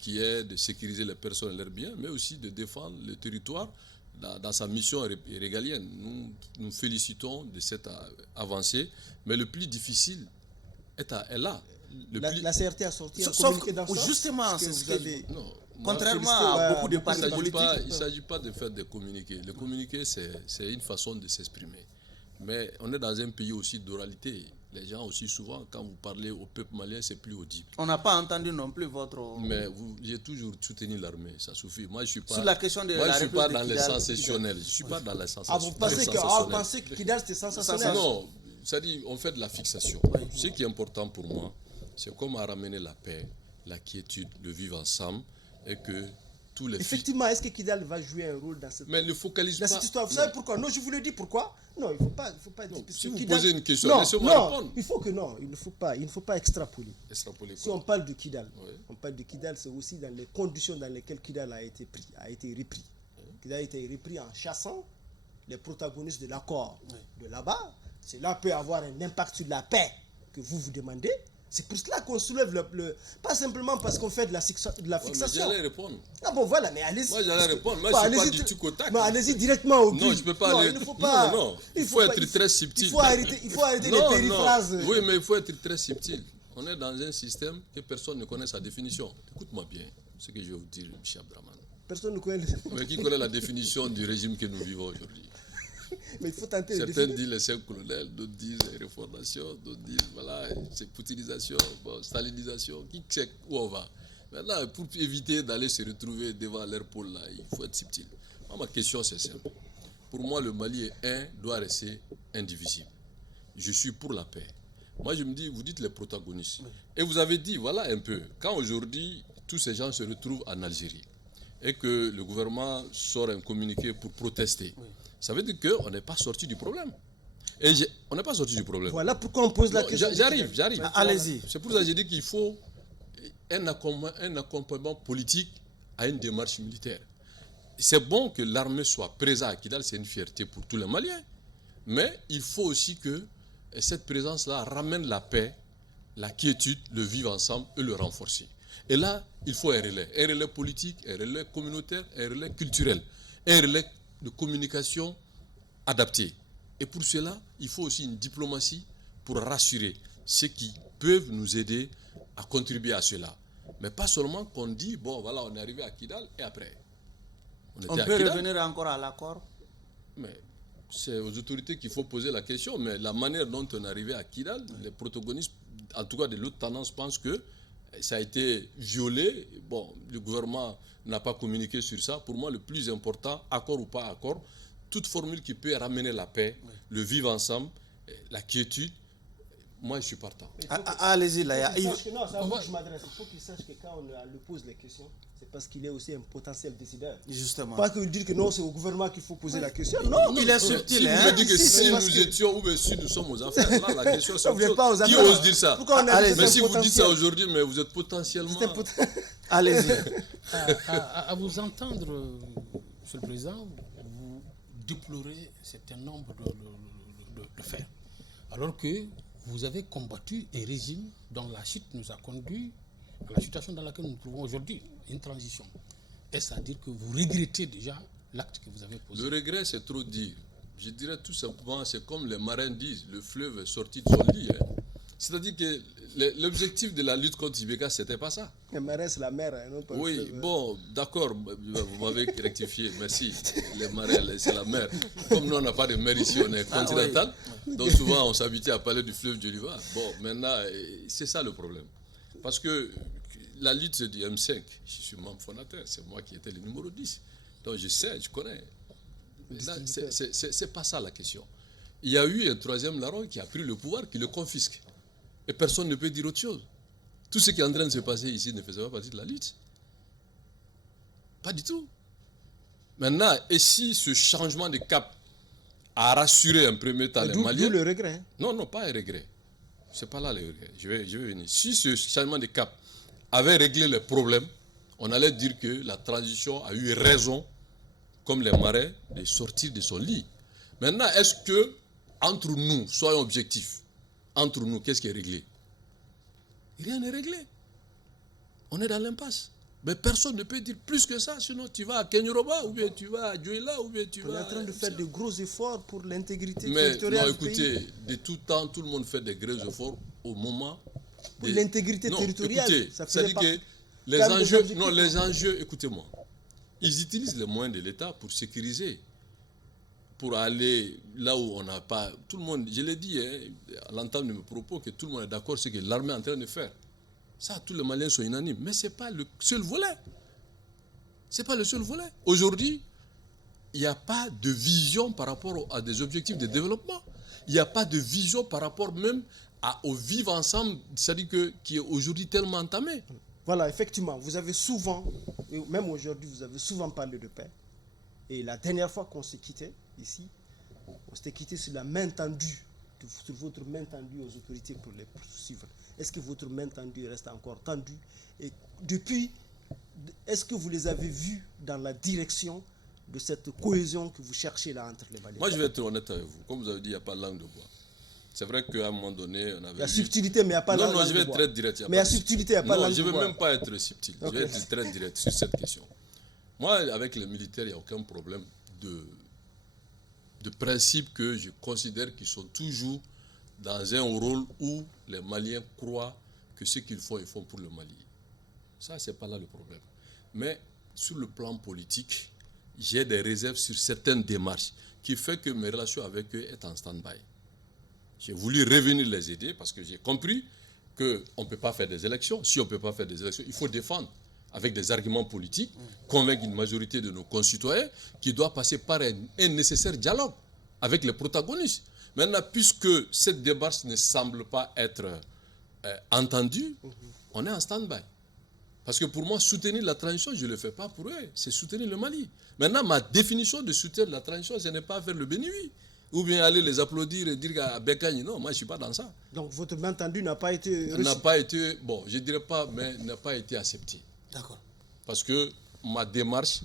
qui est de sécuriser les personnes et leurs biens, mais aussi de défendre le territoire dans sa mission régalienne. Nous félicitons de cette avancée, mais le plus difficile est là. La CRT a sorti un Sauf communiqué dans ce sens. Justement, c'est ce que vous avez... Contrairement à beaucoup de partis politiques. Il ne s'agit pas de faire des communiqués. Le communiqué, c'est une façon de s'exprimer. Mais on est dans un pays aussi d'oralité. Les gens aussi souvent, quand vous parlez au peuple malien, c'est plus audible. On n'a pas entendu non plus votre... Mais j'ai toujours soutenu l'armée, ça suffit. Moi, je ne suis pas, sur la question de moi, la je suis pas dans les Kidal, sensationnels. Je ne suis pas dans les sensationnels. Vous pensez que Kidal c'était sensationnel? Non, c'est-à-dire on fait de la fixation. Ce qui est important pour moi, c'est comment ramener la paix, la quiétude, le vivre ensemble et que tous les... Effectivement, est-ce que Kidal va jouer un rôle dans cette... Mais ne focalise pas... cette histoire, vous savez pourquoi? Non, je vous le dis pourquoi. Non, il ne faut pas non, dire... si vous Kidal... posez une question, laissez-moi répondre. Il ne faut pas extrapoler. Extrapoler quoi? Si on parle de Kidal, Oui. on parle de Kidal, c'est aussi dans les conditions dans lesquelles Kidal a été repris. Kidal a été repris en chassant les protagonistes de l'accord de là-bas. Cela peut avoir un impact sur la paix que vous demandez. C'est pour cela qu'on soulève pas simplement parce qu'on fait de la fixation. Mais j'allais répondre. Ah bon, voilà, mais allez-y. Moi, j'allais répondre. Moi, je ne suis pas du tout au tac. Mais allez-y directement au but. Non, je ne peux pas aller... Il ne faut pas... Non. Il faut être très subtil. Il faut arrêter les périphrases. Non. Oui, mais il faut être très subtil. On est dans un système que personne ne connaît sa définition. Écoute-moi bien ce que je vais vous dire, M. Abdraman. Personne ne connaît... Mais qui connaît la définition du régime que nous vivons aujourd'hui? Mais il faut tenter de Certains disent les 5 colonels, d'autres disent réformation, d'autres disent voilà, c'est poutinisation, stalinisation, qui sait où on va. Maintenant, pour éviter d'aller se retrouver devant leur pôle là, il faut être subtil. Moi, ma question c'est simple. Pour moi, le Mali doit rester indivisible. je suis pour la paix. Moi, je me dis, vous dites les protagonistes. Oui. Et vous avez dit, voilà un peu, quand aujourd'hui, tous ces gens se retrouvent en Algérie et que le gouvernement sort un communiqué pour protester, oui. Ça veut dire qu'on n'est pas sorti du problème. Et on n'est pas sorti du problème. Voilà pourquoi on pose la question. J'arrive. Allez-y. C'est pour ça que j'ai dit qu'il faut un accompagnement politique à une démarche militaire. C'est bon que l'armée soit présente à Kidal, c'est une fierté pour tous les Maliens. Mais il faut aussi que cette présence-là ramène la paix, la quiétude, le vivre ensemble et le renforcer. Et là, il faut un relais politique, un relais communautaire, un relais culturel, un relais de communication adapté. Et pour cela, il faut aussi une diplomatie pour rassurer ceux qui peuvent nous aider à contribuer à cela. Mais pas seulement qu'on dit, bon voilà, on est arrivé à Kidal et après. On peut revenir encore à l'accord. Mais c'est aux autorités qu'il faut poser la question. Mais la manière dont on est arrivé à Kidal, les protagonistes, en tout cas de l'autre tendance, pensent que ça a été violé. Bon, le gouvernement n'a pas communiqué sur ça. Pour moi, le plus important, accord ou pas accord, toute formule qui peut ramener la paix, le vivre ensemble, la quiétude, moi je suis partant. Allez-y, là. Il faut qu'il sache que quand on lui pose les questions, c'est parce qu'il est aussi un potentiel décideur. Justement. Pas que dire que non, c'est au gouvernement qu'il faut poser la question. Non, il est subtil. Si vous me dites que si nous étions ou si nous sommes aux affaires, là la question c'est autre chose. Qui ose dire ça? Mais si vous dites ça aujourd'hui, mais vous êtes potentiellement... Allez-y. À vous entendre, Monsieur le Président, vous déplorez un certain nombre de faits. Alors que vous avez combattu un régime dont la chute nous a conduit à la situation dans laquelle nous nous trouvons aujourd'hui, une transition. Est-ce à dire que vous regrettez déjà l'acte que vous avez posé? Le regret, c'est trop dire. Je dirais tout simplement, c'est comme les marins disent, le fleuve est sorti de son lit. Hein. C'est-à-dire que l'objectif de la lutte contre Ibeka, c'était pas ça. Les marins, c'est la mer. Non, pas oui, le fleuve. Bon, d'accord, vous m'avez rectifié, merci. Les marins, c'est la mer. Comme nous, on n'a pas de mer ici, on est continental. Oui. Donc souvent, on s'habituait à parler du fleuve Djoliba. Bon, maintenant, c'est ça le problème. Parce que la lutte du M5, je suis membre fondateur, c'est moi qui étais le numéro 10. Donc je sais, je connais. Mais là, c'est pas ça la question. Il y a eu un troisième larron qui a pris le pouvoir, qui le confisque. Et personne ne peut dire autre chose. Tout ce qui est en train de se passer ici ne faisait pas partie de la lutte. Pas du tout. Maintenant, et si ce changement de cap a rassuré un premier temps les Maliens... D'où le regret. Hein? Non, pas un regret. C'est pas là le regret. Je vais venir. Si ce changement de cap avait réglé les problèmes, on allait dire que la transition a eu raison, comme les marais, de sortir de son lit. Maintenant, est-ce que, entre nous, soyons objectifs, entre nous, qu'est-ce qui est réglé? Rien n'est réglé. On est dans l'impasse. Mais personne ne peut dire plus que ça, sinon tu vas à Kenyoroba, ou bien tu vas à Djouela, ou bien tu vas... On est en train de faire de gros efforts pour l'intégrité territoriale du pays. Mais non, écoutez, de tout temps, tout le monde fait des gros efforts au moment... Pour l'intégrité territoriale, écoutez, ça dit que les enjeux, écoutez-moi, ils utilisent les moyens de l'État pour sécuriser, pour aller là où on n'a pas... Tout le monde, je l'ai dit à l'entame de mes propos, que tout le monde est d'accord sur ce que l'armée est en train de faire. Ça, tous les Maliens sont unanimes. Mais ce n'est pas le seul volet. Ce n'est pas le seul volet. Aujourd'hui, il n'y a pas de vision par rapport à des objectifs de développement. Il n'y a pas de vision par rapport même au vivre ensemble, c'est-à-dire qui est aujourd'hui tellement entamé. Voilà, effectivement, vous avez souvent, même aujourd'hui, vous avez souvent parlé de paix. Et la dernière fois qu'on s'est quitté ici, on s'était quitté sur la main tendue, sur votre main tendue aux autorités pour les poursuivre. Est-ce que votre main tendue reste encore tendue? Et depuis, est-ce que vous les avez vus dans la direction de cette cohésion que vous cherchez là entre les Maliens? Moi, je vais être honnête avec vous. Comme vous avez dit, il n'y a pas de langue de bois. C'est vrai qu'à un moment donné, on avait... Il y a subtilité, mais il n'y a pas de langue de bois. Non, je vais être très direct. Mais il y a subtilité, il n'y a pas de langue de bois. Non, je ne veux même pas être subtil. Okay. Je vais être très direct sur cette question. Moi, avec les militaires, il n'y a aucun problème de principe que je considère qu'ils sont toujours dans un rôle où les Maliens croient que ce qu'ils font, ils font pour le Mali. Ça, ce n'est pas là le problème. Mais sur le plan politique, j'ai des réserves sur certaines démarches qui fait que mes relations avec eux sont en stand-by. J'ai voulu revenir les aider parce que j'ai compris qu'on ne peut pas faire des élections. Si on ne peut pas faire des élections, il faut défendre avec des arguments politiques, convaincre une majorité de nos concitoyens qui doit passer par un nécessaire dialogue avec les protagonistes. Maintenant, puisque cette démarche ne semble pas être entendue, on est en stand-by. Parce que pour moi, soutenir la transition, je ne le fais pas pour eux, c'est soutenir le Mali. Maintenant, ma définition de soutenir la transition, ce n'est pas faire le béni-oui. Ou bien aller les applaudir et dire à Bekani, non, moi je ne suis pas dans ça. Donc votre malentendu n'a pas été reçu. N'a pas été, bon, je ne dirais pas, mais n'a pas été accepté. D'accord. Parce que ma démarche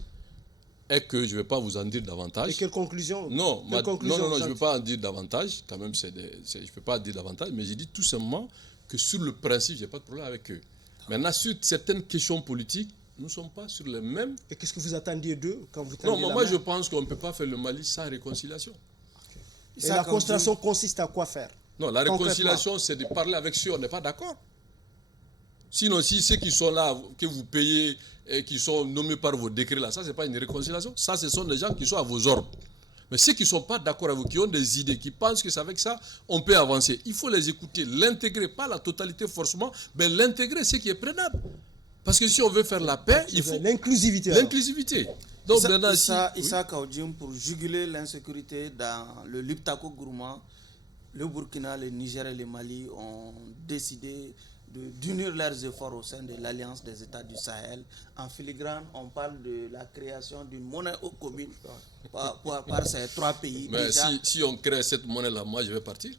est que je ne vais pas vous en dire davantage. Et quelle conclusion? Non, Quelle conclusion je ne veux pas en dire davantage. Quand même, je ne peux pas en dire davantage, mais j'ai dit tout simplement que sur le principe, je n'ai pas de problème avec eux. Maintenant, sur certaines questions politiques, nous ne sommes pas sur les mêmes. Et qu'est-ce que vous attendiez d'eux quand vous Non, tendiez la moi main? je pense qu'on ne peut pas faire le Mali sans réconciliation. Et la conciliation consiste à quoi faire? Non, la réconciliation, c'est de parler avec ceux on n'est pas d'accord. Sinon, si ceux qui sont là, que vous payez et qui sont nommés par vos décrets là, ça, ce n'est pas une réconciliation. Ça, ce sont des gens qui sont à vos ordres. Mais ceux qui ne sont pas d'accord avec vous, qui ont des idées, qui pensent que c'est avec ça, on peut avancer. Il faut les écouter, l'intégrer, pas la totalité forcément, mais l'intégrer, c'est qui est prénable. Parce que si on veut faire la paix, il faut... L'inclusivité. L'inclusivité. Donc Issa Kaoudim, pour juguler l'insécurité dans le Liptako Gourma, le Burkina, le Niger et le Mali ont décidé d'unir leurs efforts au sein de l'Alliance des États du Sahel. En filigrane, on parle de la création d'une monnaie commune par ces trois pays. Mais si on crée cette monnaie-là, moi je vais partir.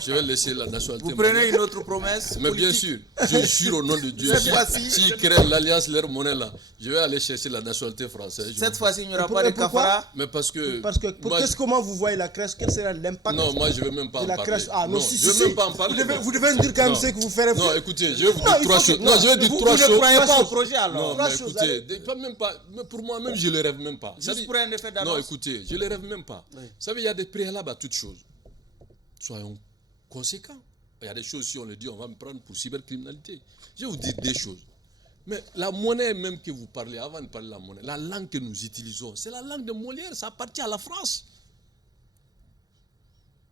Je vais laisser la nationalité. Vous prenez une autre promesse mais bien sûr, je jure au nom de Dieu, s'ils créent l'alliance, leur monnaie là, je vais aller chercher la nationalité française. Cette fois-ci, il n'y aura pas de cafara. Mais parce que comment vous voyez la crèche? Quel sera l'impact? Non, moi je ne vais même pas en parler. Non, je ne vais même pas en parler. Vous devez me dire quand même ce que vous ferez. Non, écoutez, je vais vous dire trois choses. Non, je vais dire trois choses. Vous ne croyez pas au projet alors? Non, mais écoutez, même pas, pour moi même, je ne le rêve même pas. Juste pour un effet d'annonce. Non, écoutez, je ne le rêve même pas. Vous savez, il y a des préalables à toutes choses. Soyons conséquents. Il y a des choses, si on le dit, on va me prendre pour cybercriminalité. Je vais vous dire des choses. Mais la monnaie même que vous parlez, avant de parler de la monnaie, la langue que nous utilisons, c'est la langue de Molière, ça appartient à la France.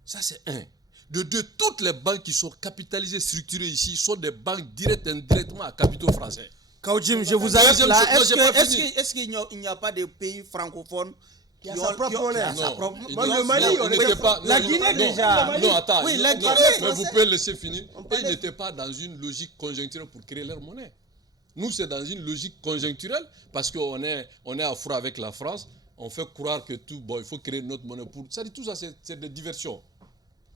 Ça, c'est un. De deux, toutes les banques qui sont capitalisées, structurées ici, sont des banques directes et indirectement à capitaux français. Kaoudim, je vous arrête là. Est-ce qu'il n'y a pas de pays francophones qui a sa propre monnaie? Non, le Mali, on n'était pas... La Guinée déjà. Non, attends. Oui, la Guinée. Mais vous pouvez laisser finir. Ils n'étaient pas dans une logique conjoncturelle pour créer leur monnaie. Nous, c'est dans une logique conjoncturelle parce qu'on est à froid avec la France. On fait croire que tout, bon, il faut créer notre monnaie pour... Ça dit tout ça, c'est des diversions.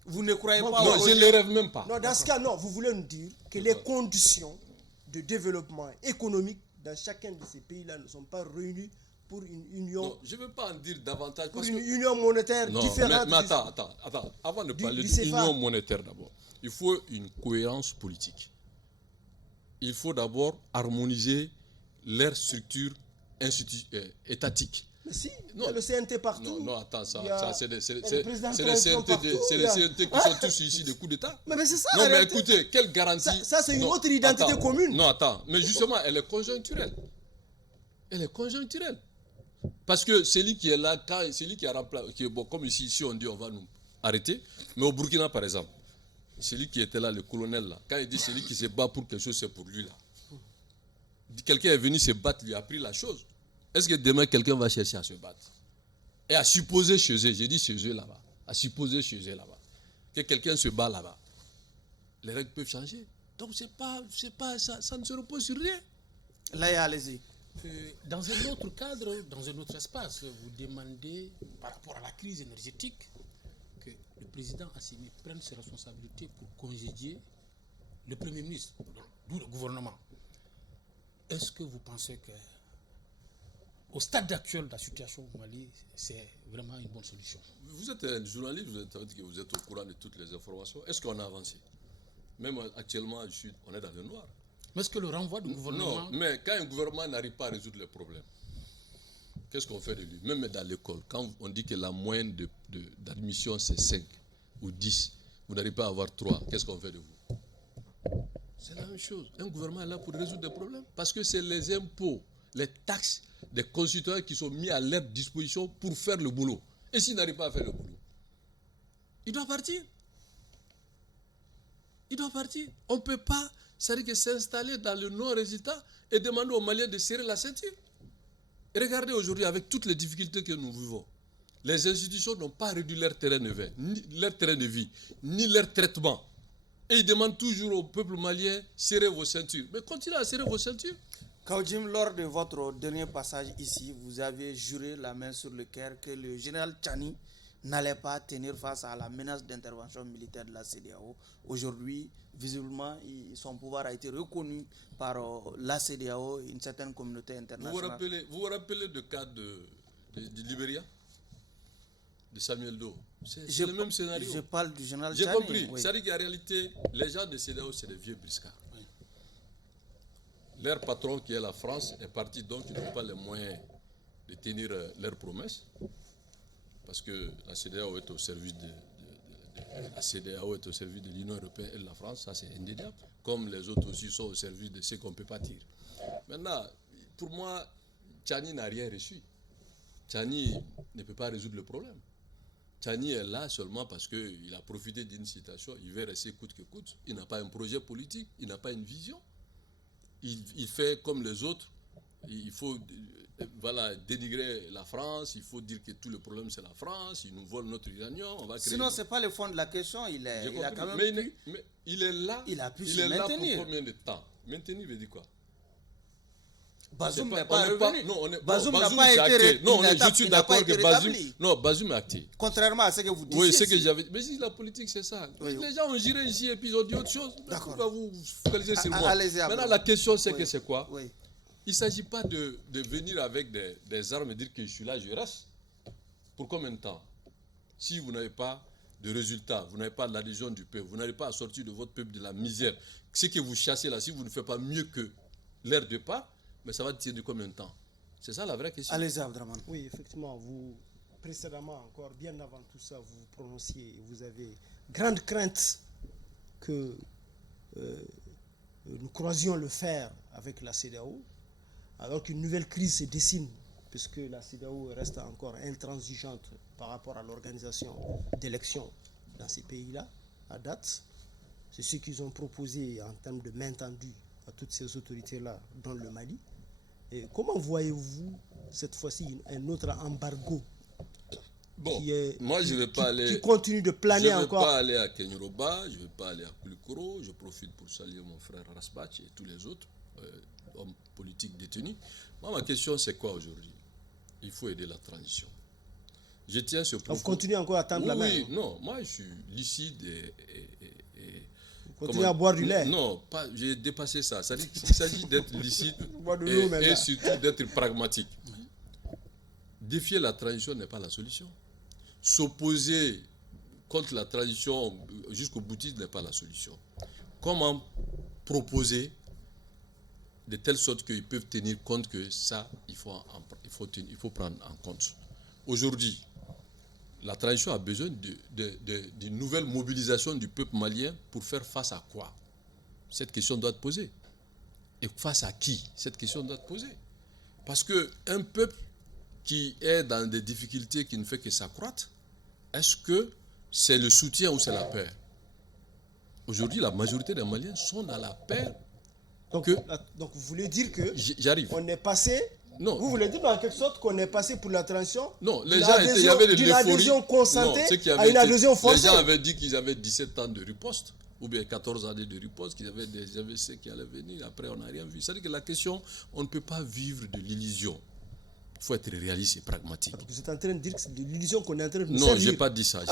Vous ne croyez pas? Non, je ne les rêve même pas. Non, dans ce cas, non. Vous voulez nous dire que les conditions de développement économique dans chacun de ces pays-là ne sont pas réunies pour une union. Non, je ne veux pas en dire davantage. Pour une union monétaire différente. Mais attends. Avant de parler d'union monétaire d'abord, il faut une cohérence politique. Il faut d'abord harmoniser leur structure étatique. Mais si, il y a le CNT partout. Non, attends, ça c'est des CNT qui sont tous ici des coups d'État. Mais c'est ça. Non, mais écoutez, quelle garantie? Ça c'est une autre identité commune. Non, attends, mais justement, elle est conjoncturelle. Parce que celui qui est là, celui qui a remplacé, bon, comme ici on dit on va nous arrêter, mais au Burkina par exemple, celui qui était là, le colonel là, quand il dit celui qui se bat pour quelque chose, c'est pour lui là. Quelqu'un est venu se battre, lui a pris la chose. Est-ce que demain quelqu'un va chercher à se battre? Et à supposer chez eux, j'ai dit chez eux là-bas, à supposer chez eux là-bas, que quelqu'un se bat là-bas, les règles peuvent changer. Donc ça ne se repose sur rien. Là, allez-y. Dans un autre cadre, dans un autre espace, vous demandez, par rapport à la crise énergétique, que le président Assimi prenne ses responsabilités pour congédier le Premier ministre, d'où le gouvernement. Est-ce que vous pensez que, au stade actuel de la situation au Mali, c'est vraiment une bonne solution? Vous êtes un journaliste, vous êtes au courant de toutes les informations. Est-ce qu'on a avancé? Même actuellement, on est dans le noir. Mais est-ce que le renvoi du gouvernement... Non, mais quand un gouvernement n'arrive pas à résoudre les problèmes, qu'est-ce qu'on fait de lui? Même dans l'école, quand on dit que la moyenne d'admission c'est 5 ou 10, vous n'arrivez pas à avoir 3, qu'est-ce qu'on fait de vous? C'est la même chose. Un gouvernement est là pour résoudre des problèmes. Parce que c'est les impôts, les taxes des concitoyens qui sont mis à leur disposition pour faire le boulot. Et s'il n'arrive pas à faire le boulot, il doit partir. On ne peut pas... C'est-à-dire que s'installer dans le non-résultat et demander aux Maliens de serrer la ceinture. Et regardez aujourd'hui, avec toutes les difficultés que nous vivons, Les institutions n'ont pas réduit leur terrain de vie, ni leur traitement. Et ils demandent toujours au peuple malien, serrez vos ceintures. Mais continuez à serrer vos ceintures. Kaoudim, lors de votre dernier passage ici, vous avez juré la main sur le cœur que le général Tchani n'allait pas tenir face à la menace d'intervention militaire de la CEDEAO. Aujourd'hui, visiblement, son pouvoir a été reconnu par la CEDEAO et une certaine communauté internationale. Vous vous rappelez le cas de Libéria, de Samuel Doe? C'est le même scénario. Je parle du général J'ai Tchani. compris. Oui. C'est-à-dire qu'en réalité, les gens de CEDEAO, c'est des vieux briscards. Oui. Leur patron, qui est la France, est parti, donc ils n'ont pas les moyens de tenir leurs promesses. Parce que la CEDEAO est au service de l'Union européenne et de la France, ça c'est indéniable. Comme les autres aussi sont au service de ceux qu'on ne peut pas tirer. Maintenant, pour moi, Tchani n'a rien reçu. Tchani ne peut pas résoudre le problème. Tchani est là seulement parce qu'il a profité d'une situation, il veut rester coûte que coûte. Il n'a pas un projet politique, il n'a pas une vision. Il fait comme les autres. Il faut dénigrer la France, il faut dire que tout le problème c'est la France, ils nous volent notre uranium. Sinon, ce n'est pas le fond de la question. Il a quand même mais il est là. Il a pu il se est là maintenir. pour combien de temps? Maintenir veut dire quoi? Bazoum n'est pas revenu. Bazoum n'a pas été acté. Non, je suis d'accord que Bazoum est acté. Contrairement à ce que vous disiez. Oui, c'est que j'avais. Mais si la politique, c'est ça. Oui, les gens ont géré ici et puis ils ont dit autre chose. Pourquoi vous focalisez sur moi? Allez-y, maintenant, la question, c'est que c'est quoi? Oui. Il ne s'agit pas de venir avec des armes et dire que je suis là, je reste. Pour combien de temps? Si vous n'avez pas de résultats, vous n'avez pas l'adhésion du peuple, vous n'arrivez pas à sortir de votre peuple de la misère, ce que vous chassez là, si vous ne faites pas mieux que l'air de part, mais ça va tirer de combien de temps? C'est ça la vraie question. Allez-y, Abdraman. Oui, effectivement, vous, précédemment encore, bien avant tout ça, vous prononciez, vous avez grande crainte que nous croisions le fer avec la CEDEAO, alors qu'une nouvelle crise se dessine, puisque la CEDEAO reste encore intransigeante par rapport à l'organisation d'élections dans ces pays-là, à date. C'est ce qu'ils ont proposé en termes de main tendue à toutes ces autorités-là dans le Mali. Et comment voyez-vous cette fois-ci un autre embargo qui continue de planer encore? Je ne vais pas aller à Kenyoroba, je ne vais pas aller à Koulikoro. Je profite pour saluer mon frère Rasbach et tous les autres hommes politiques détenus. Moi, ma question, c'est quoi aujourd'hui? Il faut aider la transition. Je tiens ce propos. Vous continuez encore à tendre la main? Oui, non. Moi, je suis lucide et vous continuez à boire du lait? Non, j'ai dépassé ça. Il s'agit d'être lucide et surtout d'être pragmatique. Défier la transition n'est pas la solution. S'opposer contre la transition jusqu'au boutisme n'est pas la solution. Comment proposer de telle sorte qu'ils peuvent tenir compte que ça, il faut prendre en compte. Aujourd'hui, la transition a besoin d'une nouvelle mobilisation du peuple malien pour faire face à quoi? Cette question doit être posée. Et face à qui? Cette question doit être posée. Parce qu'un peuple qui est dans des difficultés qui ne fait que s'accroître, est-ce que c'est le soutien ou c'est la peur? Aujourd'hui, la majorité des Maliens sont dans la peur. Donc vous voulez dire que j'arrive. On est passé. Non. Vous voulez dire en quelque sorte qu'on est passé pour la transition? Non, les gens il y avait de l'euphorie. D'une adhésion consentée à une adhésion forcée. Les gens avaient dit qu'ils avaient 17 ans de riposte, ou bien 14 années de riposte, qu'ils avaient des AVC qui allaient venir. Après, on n'a rien vu. C'est-à-dire que la question, on ne peut pas vivre de l'illusion. Il faut être réaliste et pragmatique. Vous êtes en train de dire que c'est de l'illusion qu'on est en train de nous servir. Non, je n'ai n'ai pas dit ça.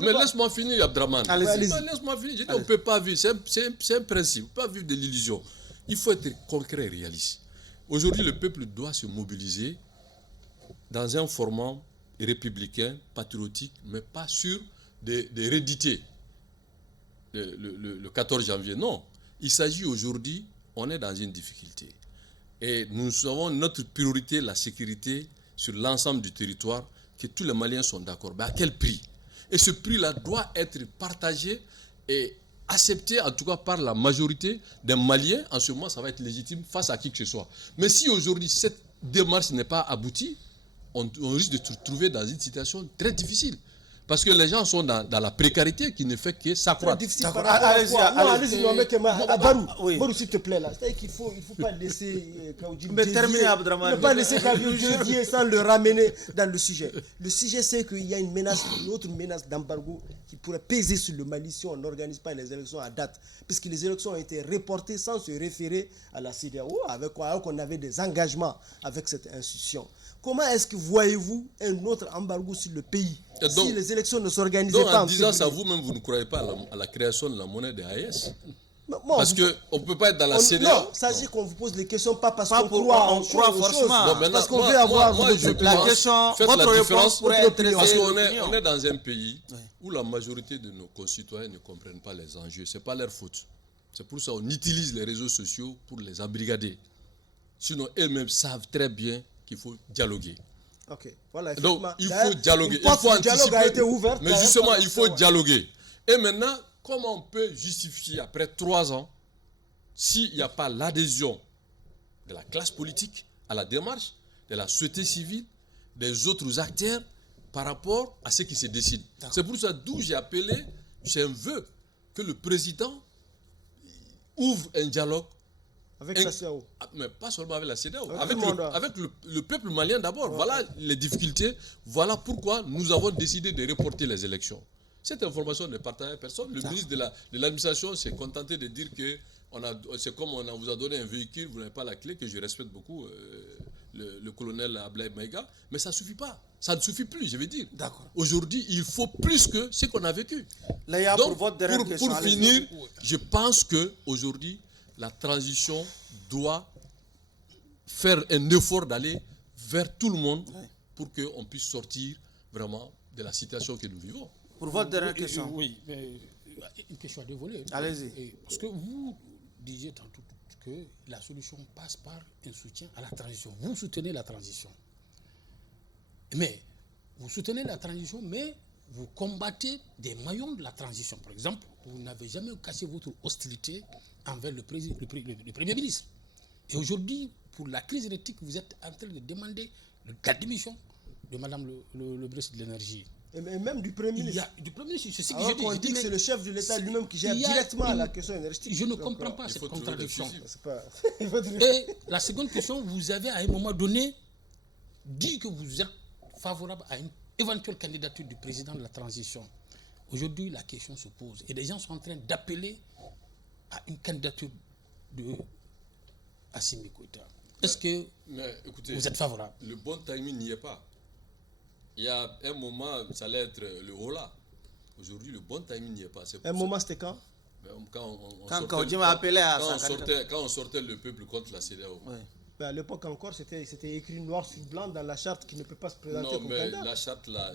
Mais laisse-moi finir, Abdraman. Laisse-moi finir. J'ai dit, on ne peut pas vivre. C'est un principe. On ne peut pas vivre de l'illusion. Il faut être concret et réaliste. Aujourd'hui, le peuple doit se mobiliser dans un format républicain, patriotique, mais pas sur des rédités. Le 14 janvier, non. Il s'agit aujourd'hui, on est dans une difficulté. Et nous avons notre priorité, la sécurité sur l'ensemble du territoire, que tous les Maliens sont d'accord. Mais à quel prix? Et ce prix-là doit être partagé et accepté, en tout cas par la majorité des Maliens. En ce moment, ça va être légitime face à qui que ce soit. Mais si aujourd'hui, cette démarche n'est pas aboutie, on risque de se trouver dans une situation très difficile. Parce que les gens sont dans la précarité qui ne fait que s'accroître. Très difficile D'accord. par rapport à Allez-y, quoi? Non, allez-y. allez-y, non, mais Barou, Oui. Barou, s'il te plaît, là. C'est-à-dire qu'il faut pas laisser Mais terminez, Abdraman. ne pas laisser Kaviou dévier sans le ramener dans le sujet. Le sujet, c'est qu'il y a une autre menace d'embargo qui pourrait peser sur le Mali si on n'organise pas les élections à date. Puisque les élections ont été reportées sans se référer à la CEDEAO, avec quoi, alors qu'on avait des engagements avec cette institution. Comment est-ce que voyez-vous un autre embargo sur le pays Et donc, si les élections ne s'organisaient Donc, pas en disant ça, février? vous-même, vous ne croyez pas à la création de la monnaie des AES? Bon, Parce qu'on ne peut pas être dans la CEDEAO. Non, sachez qu'on vous pose les questions pas parce Pas qu'on pour- croit on croit forcément. Bon, maintenant, parce qu'on moi- veut avoir moi, je votre La pense- question, faites votre la réponse différence, pourrait votre opinion. Parce intéresser qu'on est, l'opinion. on est dans un pays où la majorité de nos concitoyens ne comprennent pas les enjeux. Ce n'est pas leur faute. C'est pour ça qu'on utilise les réseaux sociaux pour les embrigader. Sinon, eux-mêmes savent très bien qu'il faut dialoguer. Ok, voilà. Donc, effectivement. il D'ailleurs, faut dialoguer. une Il porte faut du dialogue a anticiper. été ouverte. Mais d'ailleurs, justement, par il faut ouais. dialoguer. Et maintenant, comment on peut justifier, après 3 ans, s'il n'y a pas l'adhésion de la classe politique à la démarche, de la société civile, des autres acteurs par rapport à ce qui se décide. C'est pour ça d'où j'ai appelé, c'est un vœu, que le président ouvre un dialogue. Avec la CEDEAO. Mais pas seulement avec la CEDEAO, Avec avec, tout le monde. avec le peuple malien d'abord. Voilà les difficultés, voilà pourquoi nous avons décidé de reporter les élections. Cette information ne partagée à personne. Le ministre de l'administration s'est contenté de dire que c'est comme on vous a donné un véhicule, vous n'avez pas la clé, que je respecte beaucoup le colonel Ablaye Maïga, mais ça ne suffit pas. Ça ne suffit plus, je veux dire. D'accord. Aujourd'hui, il faut plus que ce qu'on a vécu. Léa, Donc, pour votre dernière question, pour allez-y. finir, je pense qu'aujourd'hui, la transition doit faire un effort d'aller vers tout le monde pour qu'on puisse sortir vraiment de la situation que nous vivons. Pour votre dernière question. Oui, mais une question à dévoiler. Allez-y. Parce que vous disiez tantôt que la solution passe par un soutien à la transition. Vous soutenez la transition. Mais vous soutenez la transition, mais vous combattez des maillons de la transition. Par exemple, vous n'avez jamais cassé votre hostilité envers le Premier ministre. Et aujourd'hui, pour la crise énergétique, vous êtes en train de demander la démission de Mme le ministre de l'Énergie. Et même du Premier Il y ministre. a du Premier ministre, c'est ce que Alors je dis. qu'on Je dit dis, que mais c'est le chef de l'État lui-même qui gère il y a directement une- la question énergétique. Je ne Donc, comprends pas il cette faut trouver des contradiction. fusibles. C'est pas... Il faut dire- Et la seconde question, vous avez à un moment donné dit que vous êtes favorable à une éventuelle candidature du président de la transition. Aujourd'hui, la question se pose et les gens sont en train d'appeler à une candidature de Assimi Goïta. Est-ce que Mais écoutez, vous êtes favorable? le bon timing n'y est pas. Il y a un moment, ça allait être le Hola. Aujourd'hui, le bon timing n'y est pas. C'est pour Un ça- moment, c'était quand? Ben, on Quand sortait- Kaudji m'a appelé à quand sa quand on sortait le peuple contre la CEDEAO. Oui. Ben, à l'époque encore, c'était écrit noir sur blanc dans la charte qui ne peut pas se présenter Non, comme mais candidat. la charte, là,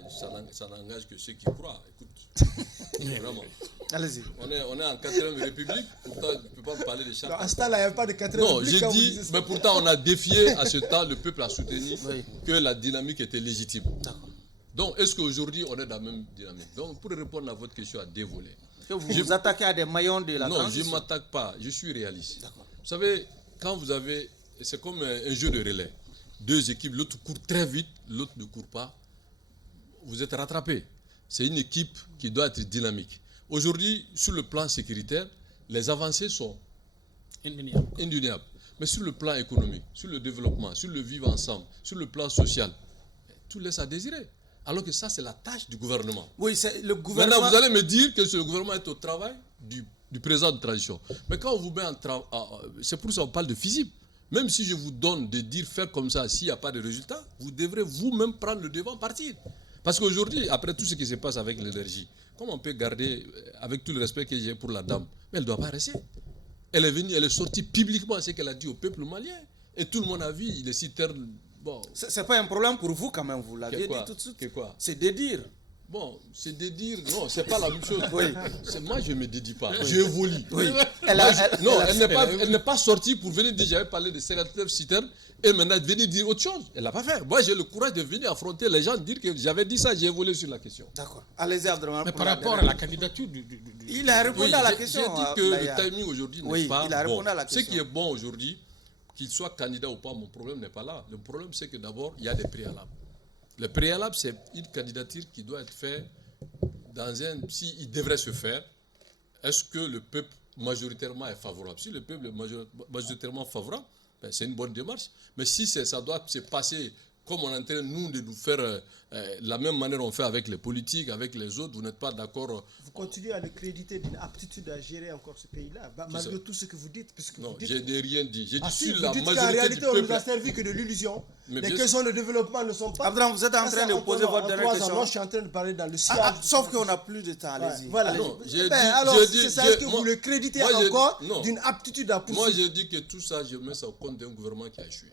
ça n'engage que ceux qui croient. Écoute, vraiment. Allez-y. On est en 4e République, pourtant, tu ne peux pas me parler de charte. Non, à ce temps-là, il n'y avait pas de 4e Non, République j'ai quand vous dit, disiez ça. mais pourtant, on a défié à ce temps, le peuple a soutenu Oui. que la dynamique était légitime. D'accord. Donc, est-ce qu'aujourd'hui, on est dans la même dynamique? Donc, pour répondre à votre question à dévoiler, Que vous vous attaquez à des maillons de la non, je transition. ne m'attaque pas, je suis réaliste. D'accord. Vous savez, quand vous avez, c'est comme un jeu de relais. 2 équipes, l'autre court très vite, l'autre ne court pas. Vous êtes rattrapé. C'est une équipe qui doit être dynamique. Aujourd'hui, sur le plan sécuritaire, les avancées sont Indéniable. indéniables. Mais sur le plan économique, sur le développement, sur le vivre ensemble, sur le plan social, tout laisse à désirer. Alors que ça, c'est la tâche du gouvernement. Oui, c'est le gouvernement. Maintenant, vous allez me dire que ce gouvernement est au travail du président de transition. Mais quand on vous met en travail, c'est pour ça qu'on parle de fusible. Même si je vous donne de dire faire comme ça, s'il n'y a pas de résultat, vous devrez vous-même prendre le devant, partir. Parce qu'aujourd'hui, après tout ce qui se passe avec l'énergie, comment on peut garder, avec tout le respect que j'ai pour la dame, mais elle ne doit pas rester. Elle est venue, elle est sortie publiquement ce qu'elle a dit au peuple malien. Et tout le monde a vu, il est si terne. Bon, C'est pas un problème pour vous quand même, vous l'aviez Que dit quoi tout de suite. Que quoi C'est de dire. bon, c'est de dire, non, c'est pas la même chose. Oui. Moi, je ne me dédie pas, je évolue. Oui. Non, elle n'est pas sortie pour venir dire, j'avais parlé de 59 citernes, et maintenant venir dire autre chose. Elle n'a pas fait. Moi, j'ai le courage de venir affronter les gens, dire que j'avais dit ça, j'ai évolué sur la question. D'accord. Allez-y, Abdraman. Mais pour par la rapport à dernière. la candidature du Il a répondu Oui, à la j'ai question. dit que Laïa. le timing aujourd'hui n'est Oui, pas il a bon. répondu à la Ce question. qui est bon aujourd'hui, qu'il soit candidat ou pas, mon problème n'est pas là. Le problème, c'est que d'abord, il y a des préalables. Le préalable, c'est une candidature qui doit être faite s'il devrait se faire, est-ce que le peuple majoritairement est favorable? Si le peuple est majoritairement favorable, ben, c'est une bonne démarche. Mais si ça doit se passer comme on est en train, nous, de nous faire la même manière on fait avec les politiques, avec les autres, vous n'êtes pas d'accord. Vous continuez à le créditer d'une aptitude à gérer encore ce pays-là, malgré tout ce que vous dites. Non, je n'ai rien dit. J'ai dit si, sur la vous dites majorité qu'en réalité, du peuple. on nous a servi que de l'illusion. Mais les bien questions de développement ne sont pas... Abdram, vous êtes en train de poser votre dernière question. Non, je suis en train de parler dans le sillage. Sauf qu'on n'a plus de temps, allez-y. Voilà. Non, alors, c'est ça, est-ce que vous le créditez encore d'une aptitude à poursuivre? Moi, j'ai dit que tout ça, je mets ça au compte d'un gouvernement qui a échoué.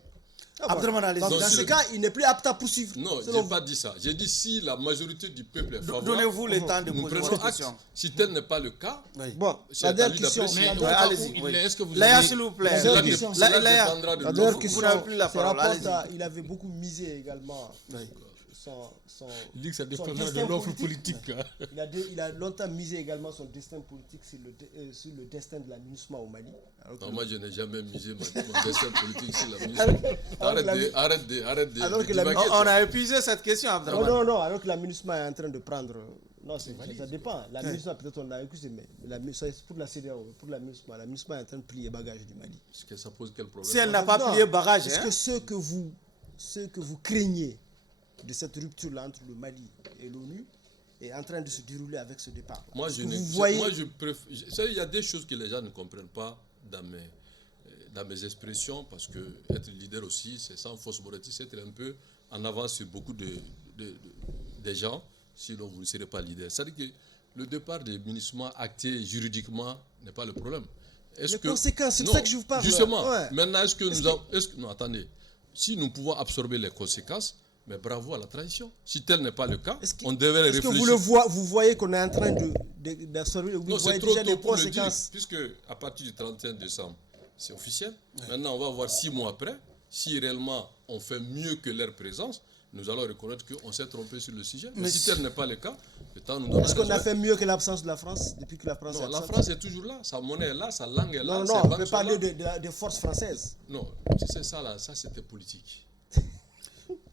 Dans ce cas, il n'est plus apte à poursuivre. Non, je n'ai pas dit ça. J'ai dit si la majorité du peuple est favorable. Donnez-vous le temps de nous poser prenons votre acte. question. Si tel n'est pas le cas, bon, c'est la à dernière lui question. d'apprécier. Allez-y. Est-ce que vous Léa, avez... s'il vous plaît. La dernière question, Cela Léa, dépendra de La nous. dernière vous question, n'avez plus la c'est parole, rapporte allez-y. il avait beaucoup misé également Il dit que ça son dépendra de destin l'offre politique. politique. Il a longtemps misé également son destin politique sur le destin de la MINUSMA au Mali. Non, moi, je n'ai jamais misé mon destin politique sur la MINUSMA. Arrête de divaguer, On toi. a épuisé cette question, Abdraman. Non, alors que la MINUSMA est en train de prendre... Non, ça dépend. La MINUSMA, peut-être on l'a écouté, mais c'est pour la CEDEAO, pour la MINUSMA est en train de plier bagages du Mali. Est-ce que ça pose quel problème? Si elle n'a pas plié bagage, Est-ce que ce que vous craignez de cette rupture-là entre le Mali et l'ONU est en train de se dérouler avec ce départ? Moi, il y a des choses que les gens ne comprennent pas dans mes expressions, parce que être leader aussi, c'est sans fausse modestie, c'est être un peu en avance sur beaucoup des gens, sinon vous ne serez pas leader. C'est-à-dire que le départ des MINUSMA acté juridiquement n'est pas le problème. Les conséquences, c'est de ça que je vous parle. Justement, maintenant, non, attendez. Si nous pouvons absorber les conséquences, mais bravo à la transition. Si tel n'est pas le cas, on devrait réfléchir. Est-ce que vous voyez qu'on est en train d'absorber, vous voyez déjà des conséquences? Puisque à partir du 31 décembre, c'est officiel. Maintenant, on va voir 6 mois après. Si réellement on fait mieux que leur présence, nous allons reconnaître qu'on s'est trompé sur le sujet. Mais si tel n'est pas le cas, le temps nous donne. Est-ce qu'on a fait mieux que l'absence de la France depuis que la France est absente? Non, la France est toujours là. Sa monnaie est là, sa langue est là. Non, on peut parler des forces françaises. Non, tu sais, ça c'était politique.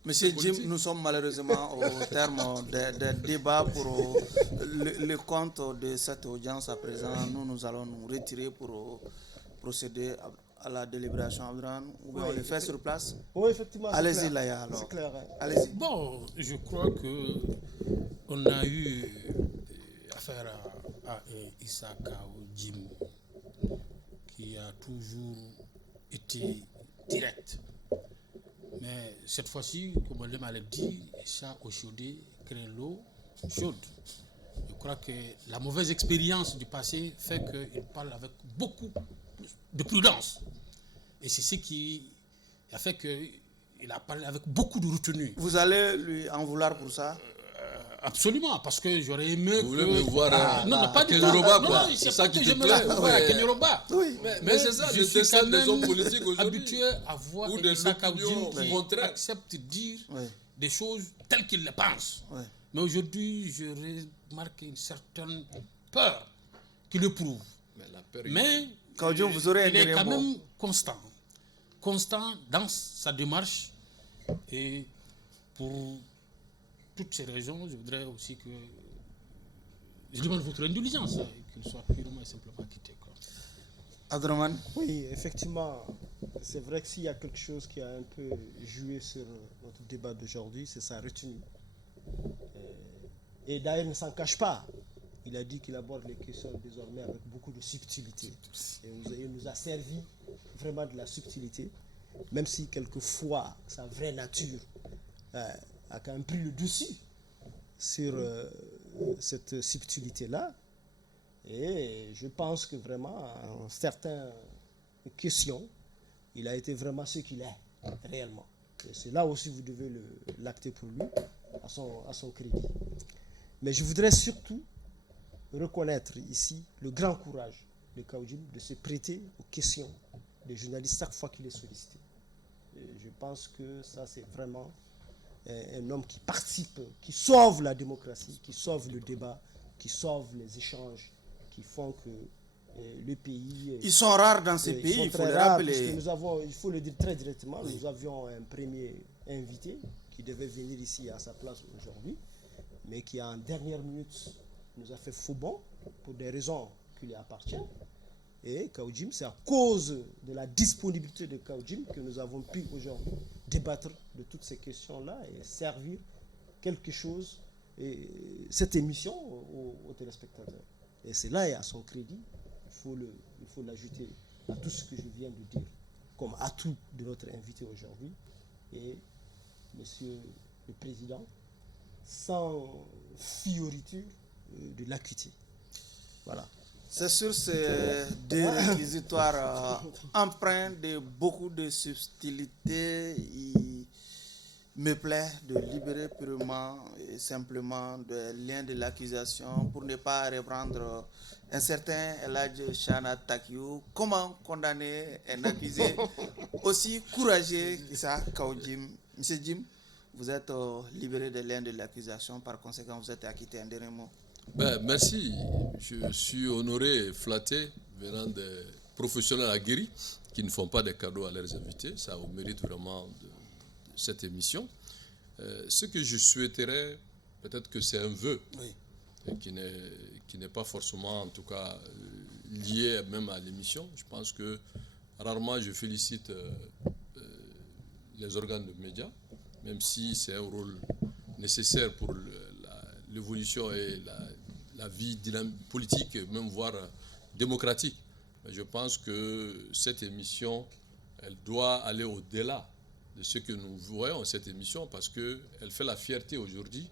Monsieur Jim, nous sommes malheureusement au terme des débats pour le compte de cette audience à présent. Nous allons nous retirer pour procéder à la délibération, Abdran, ou bien on le fait sur place? Oui, effectivement. Allez-y, Laya, alors. C'est clair. Allez-y. Bon, je crois qu'on a eu affaire à Isaka ou Jim, qui a toujours été direct. Mais cette fois-ci, comme on l'a dit, chat au chaudé craint l'eau chaude. Je crois que la mauvaise expérience du passé fait qu'il parle avec beaucoup de prudence. Et c'est ce qui a fait qu'il a parlé avec beaucoup de retenue. Vous allez lui en vouloir pour ça? Absolument, parce que j'aurais aimé Vous voulez me voir non, pas du tout. Kenyoroba, Non, quoi. c'est C'est ça qui te plaît. plaît. Kenyoroba. Oui. Mais c'est ça, je le suis destin quand des même hommes politiques aujourd'hui. habitué à voir Ou des Isaka opinions Oudjim qui contraires. accepte de dire Oui. des choses telles qu'il les pense. Oui. Mais aujourd'hui, je remarque une certaine peur qui le prouve. Mais la peur, Mais Kaudjim, vous aurez un il est dernier quand mot. même constant dans sa démarche. Et pour toutes ces raisons, je voudrais aussi que je demande votre indulgence, qu'il soit purement et simplement quitté. Abdraman? Oui, effectivement, c'est vrai que s'il y a quelque chose qui a un peu joué sur notre débat d'aujourd'hui, c'est sa retenue. Et d'ailleurs, il ne s'en cache pas. Il a dit qu'il aborde les questions désormais avec beaucoup de subtilité. Et il nous a servi vraiment de la subtilité, même si quelquefois sa vraie nature a quand même pris le dessus sur cette subtilité-là. Et je pense que vraiment, en certaines questions, il a été vraiment ce qu'il est, réellement. Et c'est là aussi que vous devez l'acter pour lui, à son crédit. Mais je voudrais surtout reconnaître ici le grand courage de Kaudjim de se prêter aux questions des journalistes chaque fois qu'il est sollicité. Et je pense que ça, c'est vraiment un homme qui participe, qui sauve la démocratie, qui sauve le débat, qui sauve les échanges, qui font que le pays... Ils sont rares dans ces pays, il faut le rappeler. Nous avons, il faut le dire très directement, nous avions un premier invité qui devait venir ici à sa place aujourd'hui. mais qui en dernière minute nous a fait faux bond pour des raisons qui lui appartiennent. Et Kaoudjim, c'est à cause de la disponibilité de Kaoudjim que nous avons pu aujourd'hui débattre de toutes ces questions-là et servir quelque chose, et cette émission aux téléspectateurs. Et c'est là et à son crédit, il faut l'ajouter à tout ce que je viens de dire comme atout de notre invité aujourd'hui. Et Monsieur le Président, sans fioriture de l'acuité. Voilà. C'est sur ces deux réquisitoires empreints de beaucoup de subtilité. Il me plaît de libérer purement et simplement le lien de l'accusation pour ne pas reprendre un certain Eladj Chana Takiou. Comment condamner un accusé aussi courageux qu'Issa Kaoudjim? Monsieur Jim, vous êtes libéré des liens de l'accusation, par conséquent vous êtes acquitté. Un dernier mot. Merci. Je suis honoré et flatté venant des professionnels aguerris qui ne font pas de cadeaux à leurs invités. Ça au mérite vraiment de cette émission. Ce que je souhaiterais, peut-être que c'est un vœu, oui, qui n'est pas forcément, en tout cas, lié même à l'émission. Je pense que rarement je félicite les organes de médias, même si c'est un rôle nécessaire pour l'évolution et la vie politique, même voire démocratique. Mais je pense que cette émission, elle doit aller au-delà de ce que nous voyons cette émission, parce qu'elle fait la fierté aujourd'hui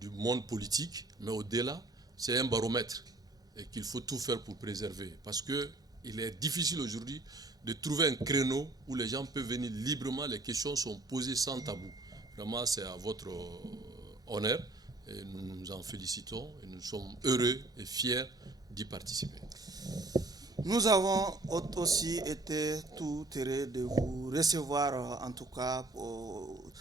du monde politique, mais au-delà, c'est un baromètre et qu'il faut tout faire pour préserver. Parce qu'il est difficile aujourd'hui de trouver un créneau où les gens peuvent venir librement, les questions sont posées sans tabou. Vraiment, c'est à votre honneur et nous nous en félicitons et nous sommes heureux et fiers d'y participer. Nous avons aussi été tout heureux de vous recevoir, en tout cas pour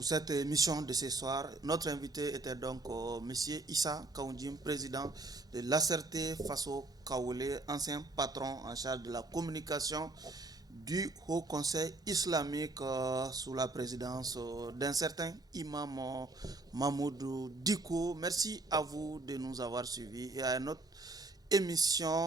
cette émission de ce soir. Notre invité était donc M. Issa Kaoudjim, président de l'ACRT Faso Kaolé, ancien patron en charge de la communication du Haut Conseil islamique sous la présidence d'un certain imam Mahmoudou Diko. Merci à vous de nous avoir suivis et à notre émission